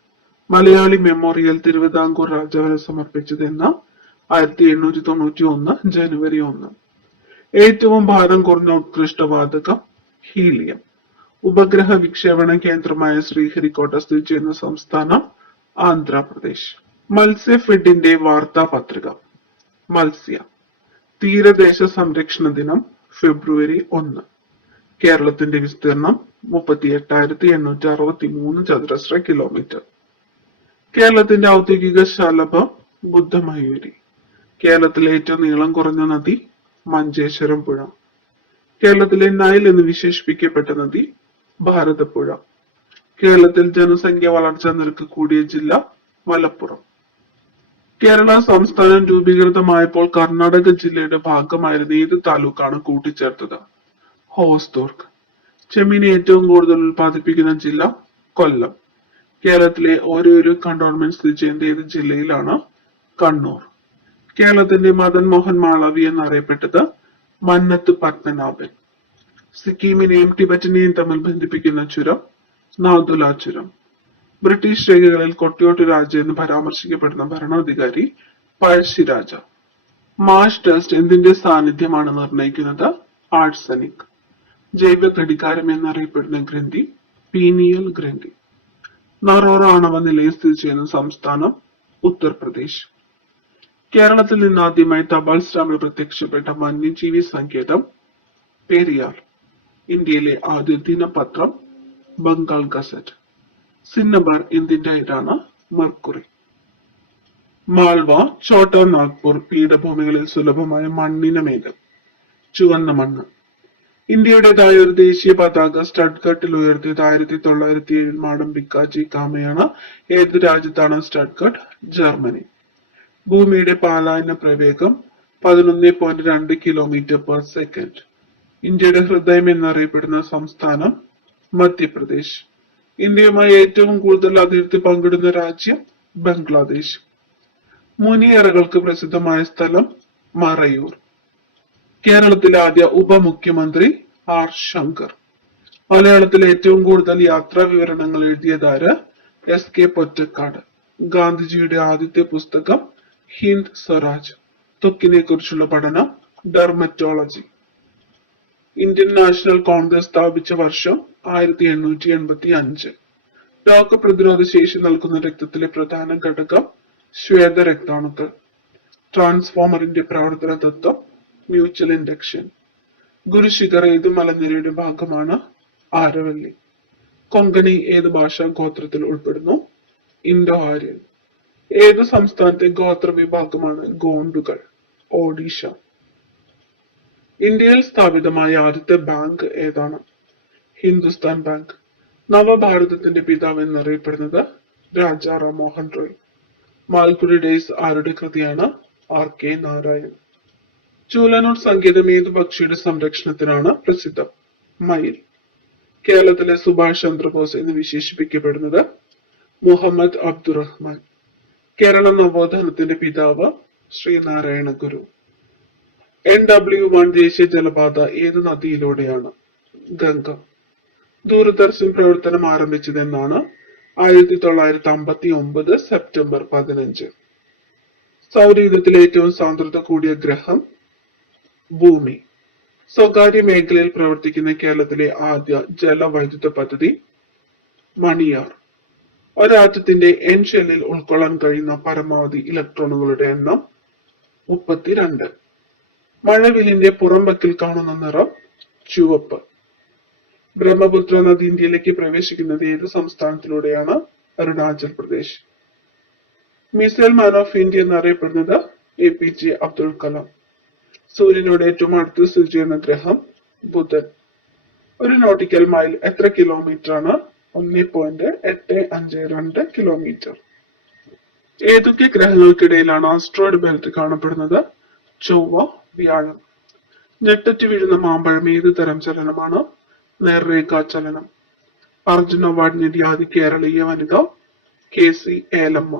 മലയാളി മെമ്മോറിയൽ തിരുവിതാംകൂർ രാജാവിന് സമർപ്പിച്ചത് എന്ന 1891 ജനുവരി 1. ഏറ്റവും ഭാരം കുറഞ്ഞ ഉത്കൃഷ്ടവാതകം ഹീലിയം. ഉപഗ്രഹ വിക്ഷേപണ കേന്ദ്രമായ ശ്രീഹരിക്കോട്ട സ്ഥിതി ചെയ്യുന്ന സംസ്ഥാനം ആന്ധ്രാപ്രദേശ്. മത്സ്യഫെഡിന്റെ വാർത്താപത്രിക മത്സ്യ. തീരദേശ സംരക്ഷണ ദിനം ഫെബ്രുവരി 1. കേരളത്തിന്റെ വിസ്തീർണം 38,863 ചതുരശ്ര കിലോമീറ്റർ. കേരളത്തിന്റെ ഔദ്യോഗിക ശലഭം ബുദ്ധമയൂരി. കേരളത്തിലെ ഏറ്റവും നീളം കുറഞ്ഞ നദി മഞ്ചേശ്വരം പുഴ. കേരളത്തിലെ നൈൽ എന്ന് വിശേഷിപ്പിക്കപ്പെട്ട നദി ഭാരതപ്പുഴ. കേരളത്തിൽ ജനസംഖ്യ വളർച്ചാ നിരക്ക് കൂടിയ ജില്ല മലപ്പുറം. കേരള സംസ്ഥാനം രൂപീകൃതമായപ്പോൾ കർണാടക ജില്ലയുടെ ഭാഗമായിരുന്ന ഏത് താലൂക്കാണ് കൂട്ടിച്ചേർത്തത്? ഹോസ്ദുർഗ്. ചെമ്മീൻ ഏറ്റവും കൂടുതൽ ഉൽപ്പാദിപ്പിക്കുന്ന ജില്ല കൊല്ലം. കേരളത്തിലെ ഓരോരോ കണ്ടോൺമെന്റ് സ്ഥിതി ചെയ്യുന്ന ഏത് ജില്ലയിലാണ്? കണ്ണൂർ. കേരളത്തിന്റെ മദൻ മോഹൻ മാളവി എന്നറിയപ്പെട്ടത് മന്നത്ത് പത്മനാഭൻ. സിക്കിമിനെയും ടിബറ്റിനെയും തമ്മിൽ ബന്ധിപ്പിക്കുന്ന ചുരം നാഥുല ചുരം. ബ്രിട്ടീഷ് രേഖകളിൽ കൊട്ടിയോട്ട് രാജ എന്ന് പരാമർശിക്കപ്പെടുന്ന ഭരണാധികാരി പഴശ്ശിരാജ. മാഷ് ടെസ്റ്റ് എന്തിന്റെ സാന്നിധ്യമാണ് നിർണയിക്കുന്നത്? ആഴ്സനിക്. ജൈവ ഘടികാരം എന്നറിയപ്പെടുന്ന ഗ്രന്ഥി പീനിയൽ ഗ്രന്ഥി. നറോറ ആണവ നിലയം സ്ഥിതി ചെയ്യുന്ന സംസ്ഥാനം ഉത്തർപ്രദേശ്. കേരളത്തിൽ നിന്ന് ആദ്യമായി തപാൽ സ്റ്റാമ്പിൽ പ്രത്യക്ഷപ്പെട്ട വന്യജീവി സങ്കേതം പെരിയാർ. ഇന്ത്യയിലെ ആദ്യ ദിനപത്രം ബംഗാൾ ഗസറ്റ്. സിന്നബാർ എന്തിന്റെ അയിരാണ്? മെർക്കുറി. മാൾവ, ഛോട്ടാ നാഗ്പൂർ പീഠഭൂമികളിൽ സുലഭമായ മണ്ണിനമേത്? ചുവന്ന മണ്ണ്. ഇന്ത്യയുടേതായ ഒരു ദേശീയ പതാക സ്റ്റഡ്ഗട്ടിൽ ഉയർത്തിയത് 1907 മാഡം ബിക്കാജി കാമയാണ്. ഏത് രാജ്യത്താണ് സ്റ്റഡ്ഗട്ട്? ജർമ്മനി. ഭൂമിയുടെ പാലായന പ്രവേഗം 11.2 km/s. ഇന്ത്യയുടെ ഹൃദയം എന്നറിയപ്പെടുന്ന സംസ്ഥാനം മധ്യപ്രദേശ്. ഇന്ത്യയുമായി ഏറ്റവും കൂടുതൽ അതിർത്തി പങ്കിടുന്ന രാജ്യം ബംഗ്ലാദേശ്. മുനിയറകൾക്ക് പ്രസിദ്ധമായ സ്ഥലം മറയൂർ. കേരളത്തിലെ ആദ്യ ഉപമുഖ്യമന്ത്രി ആർ ശങ്കർ. മലയാളത്തിലെ ഏറ്റവും കൂടുതൽ യാത്രാ വിവരണങ്ങൾ എഴുതിയതാര്? S K Pottekkatt. ഗാന്ധിജിയുടെ ആദ്യത്തെ പുസ്തകം ഹിന്ദ് സ്വരാജ്. ത്വക്കിനെ കുറിച്ചുള്ള പഠനം ഡെർമറ്റോളജി. ഇന്ത്യൻ നാഷണൽ കോൺഗ്രസ് സ്ഥാപിച്ച വർഷം 1885. രോഗപ്രതിരോധ ശേഷി നൽകുന്ന രക്തത്തിലെ പ്രധാന ഘടകം ശ്വേതരക്താണുക്കൾ. ട്രാൻസ്ഫോമറിന്റെ പ്രവർത്തന തത്വം മ്യൂച്വൽ ഇൻഡക്ഷൻ. ഗുരുശിഖർ ഏത് മലനിരയുടെ ഭാഗമാണ്? ആരവല്ലി. കൊങ്കണി ഏത് ഭാഷാ ഗോത്രത്തിൽ ഉൾപ്പെടുന്നു? ഇൻഡോ ആര്യൻ. ഏത് സംസ്ഥാനത്തെ ഗോത്ര വിഭാഗമാണ് ഗോണ്ടുകൾ? ഒഡീഷ. ഇന്ത്യയിൽ സ്ഥാപിതമായ ആദ്യത്തെ ബാങ്ക് ഏതാണ്? ഹിന്ദുസ്ഥാൻ ബാങ്ക്. നവഭാരതത്തിന്റെ പിതാവ് എന്നറിയപ്പെടുന്നത് രാജാ റാം മോഹൻ റോയ്. മാൽഗുഡി ഡേയ്സ് ആരുടെ കൃതിയാണ്? R K Narayan. ചൂലനൂർ സങ്കേതം ഏതു പക്ഷിയുടെ സംരക്ഷണത്തിനാണ് പ്രസിദ്ധം? മയിൽ. കേരളത്തിലെ സുഭാഷ് ചന്ദ്രബോസ് എന്ന് വിശേഷിപ്പിക്കപ്പെടുന്നത് മുഹമ്മദ് അബ്ദുറഹ്മാൻ. കേരള നവോത്ഥാനത്തിന്റെ പിതാവ് ശ്രീനാരായണ ഗുരു. NW1 ദേശീയ ജലപാത ഏത് നദിയിലൂടെയാണ്? ഗംഗ. ദൂരദർശൻ പ്രവർത്തനം ആരംഭിച്ചതെന്നാണ്? 1959 സെപ്റ്റംബർ 15. സൗരയൂഥത്തിലെ ഏറ്റവും സാന്ദ്രത കൂടിയ ഗ്രഹം ഭൂമി. സ്വകാര്യ മേഖലയിൽ പ്രവർത്തിക്കുന്ന കേരളത്തിലെ ആദ്യ ജലവൈദ്യുത പദ്ധതി മണിയാർ. ഒരാറ്റത്തിന്റെ N ഷെല്ലിൽ ഉൾക്കൊള്ളാൻ കഴിയുന്ന പരമാവധി ഇലക്ട്രോണുകളുടെ എണ്ണം 32. മഴവില്ലിന്റെ പുറംവക്കിൽ കാണുന്ന നിറം ചുവപ്പ്. ബ്രഹ്മപുത്ര നദി ഇന്ത്യയിലേക്ക് പ്രവേശിക്കുന്നത് ഏത് സംസ്ഥാനത്തിലൂടെയാണ്? Arunachal Pradesh. Missile man of India എന്നറിയപ്പെടുന്നത് APJ അബ്ദുൽ കലാം. സൂര്യനോട് ഏറ്റവും അടുത്ത് സ്ഥിതി ചെയ്യുന്ന ഗ്രഹം ബുധൻ. ഒരു നോട്ടിക്കൽ മൈൽ എത്ര കിലോമീറ്റർ ആണ്? 1.852 കിലോമീറ്റർ. ഏതൊക്കെ ഗ്രഹങ്ങൾക്കിടയിലാണ് ആസ്ട്രോയിഡ് ബെൽറ്റ് കാണപ്പെടുന്നത്? ചൊവ്വ, വ്യാഴം. ഞെട്ടറ്റ് വീഴുന്ന മാമ്പഴം ഏത് തരം ചലനമാണ്? നേർരേഖാ ചലനം. അർജുന അവാർഡ് നേടിയ ആദ്യ കേരളീയ വനിത KC ഏലമ്മ.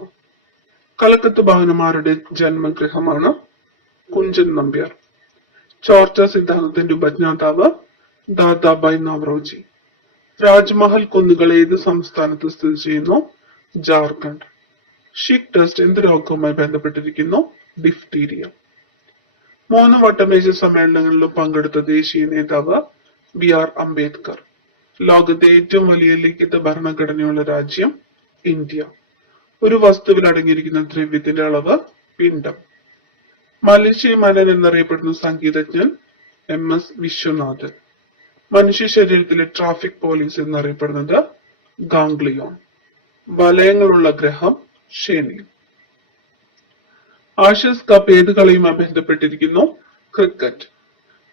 കലക്കത്ത് ഭാവനമാരുടെ ജന്മഗൃഹമാണ്? കുഞ്ചൻ നമ്പ്യാർ. ചോർച്ച സിദ്ധാന്തത്തിന്റെ ഉപജ്ഞാതാവ് ദാദാബായ് നവറോജി. രാജ്മഹൽ കുന്നുകൾ ഏത് സംസ്ഥാനത്ത് സ്ഥിതി ചെയ്യുന്നു? ജാർഖണ്ഡ്. ഷിക് ടെസ്റ്റ് എന്ത് രോഗവുമായി ബന്ധപ്പെട്ടിരിക്കുന്നു? ഡിഫ്തീരിയ. 3 വട്ടമേശ സമ്മേളനങ്ങളിലും പങ്കെടുത്ത ദേശീയ നേതാവ് BR അംബേദ്കർ. ലോകത്തെ ഏറ്റവും വലിയ ലിഖിത ഭരണഘടനയുള്ള രാജ്യം ഇന്ത്യ. ഒരു വസ്തുവിൽ അടങ്ങിയിരിക്കുന്ന ദ്രവ്യത്തിന്റെ അളവ് പിണ്ഡം. മലേഷ്യ മനൻ എന്നറിയപ്പെടുന്ന സംഗീതജ്ഞൻ MS വിശ്വനാഥൻ. മനുഷ്യ ശരീരത്തിലെ ട്രാഫിക് പോലീസ് എന്നറിയപ്പെടുന്നത് ഗാംഗ്ലിയോൺ. വലയങ്ങളുള്ള ഗ്രഹം ശനി. ആഷസ് കപ്പ് ഏത് കളിയുമായി ബന്ധപ്പെട്ടിരിക്കുന്നു? ക്രിക്കറ്റ്.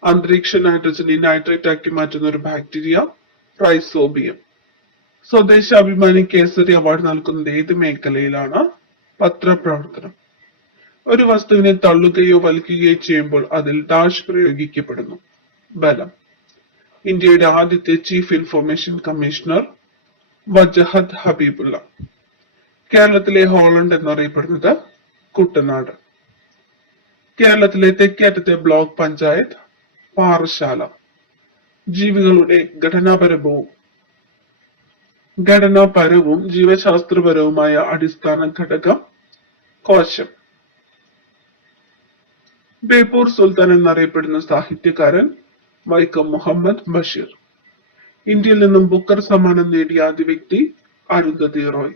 അന്തരീക്ഷ നൈട്രജനെ നൈട്രേറ്റ് ആക്കി മാറ്റുന്ന ഒരു bacteria rhizobium. Swadeshabhimani Kesari award നൽകുന്നത് ഏത് മേഖലയിലാണ്? പത്രപ്രവർത്തനം. ഒരു വസ്തുവിനെ തള്ളുകയോ വലിക്കുകയോ ചെയ്യുമ്പോൾ അതിൽ ഡാഷ് പ്രയോഗിക്കപ്പെടുന്നു. ബലം. ഇന്ത്യയുടെ ആദ്യത്തെ ചീഫ് ഇൻഫർമേഷൻ കമ്മീഷണർ വജഹത് ഹബീബുള്ള. കേരളത്തിലെ ഹോളണ്ട് എന്നറിയപ്പെടുന്നത് കുട്ടനാട്. കേരളത്തിലെ തെക്കേറ്റത്തെ ബ്ലോക്ക് പഞ്ചായത്ത് പാറശാല. ജീവികളുടെ ഘടനാപരവും ജീവശാസ്ത്രപരവുമായ അടിസ്ഥാന ഘടകം കോശം. ബേപ്പൂർ സുൽത്താൻ എന്നറിയപ്പെടുന്ന സാഹിത്യകാരൻ വൈക്കം മുഹമ്മദ് ബഷീർ. ഇന്ത്യയിൽ നിന്നും ബുക്കർ സമ്മാനം നേടിയ ആദ്യ വ്യക്തി അരുന്ധതി റോയ്.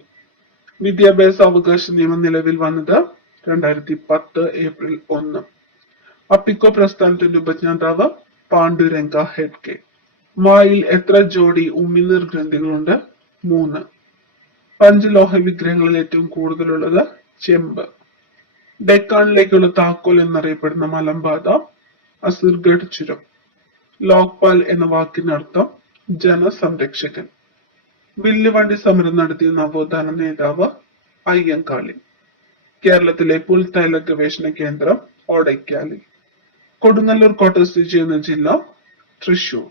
വിദ്യാഭ്യാസ അവകാശ നിയമം നിലവിൽ വന്നത് 2010 ഏപ്രിൽ 1. അപ്പിക്കോ പ്രസ്ഥാനത്തിന്റെ ഉപജ്ഞാതാവ് പാണ്ഡുരംഗ ഹെഡ്കെ. വായിൽ എത്ര ജോഡി ഉമിനീർ ഗ്രന്ഥികളുണ്ട്? 3. പഞ്ചലോഹ വിഗ്രഹങ്ങളിൽ ഏറ്റവും കൂടുതലുള്ളത് ചെമ്പ്. ഡെക്കാണിലേക്കുള്ള താക്കോൽ എന്നറിയപ്പെടുന്ന മലമ്പാത അസിർഗഡ് ചുരം. ലോക്പാൽ എന്ന വാക്കിനർത്ഥം ജനസംരക്ഷകൻ. വില്ലുവണ്ടി സമരം നടത്തിയ നവോത്ഥാന നേതാവ് അയ്യങ്കാളി. കേരളത്തിലെ പുൽത്തൈല ഗവേഷണ കേന്ദ്രം ഓടയ്ക്കാലി. കൊടുങ്ങല്ലൂർ കോട്ട സ്ഥിതി ചെയ്യുന്ന ജില്ല തൃശൂർ.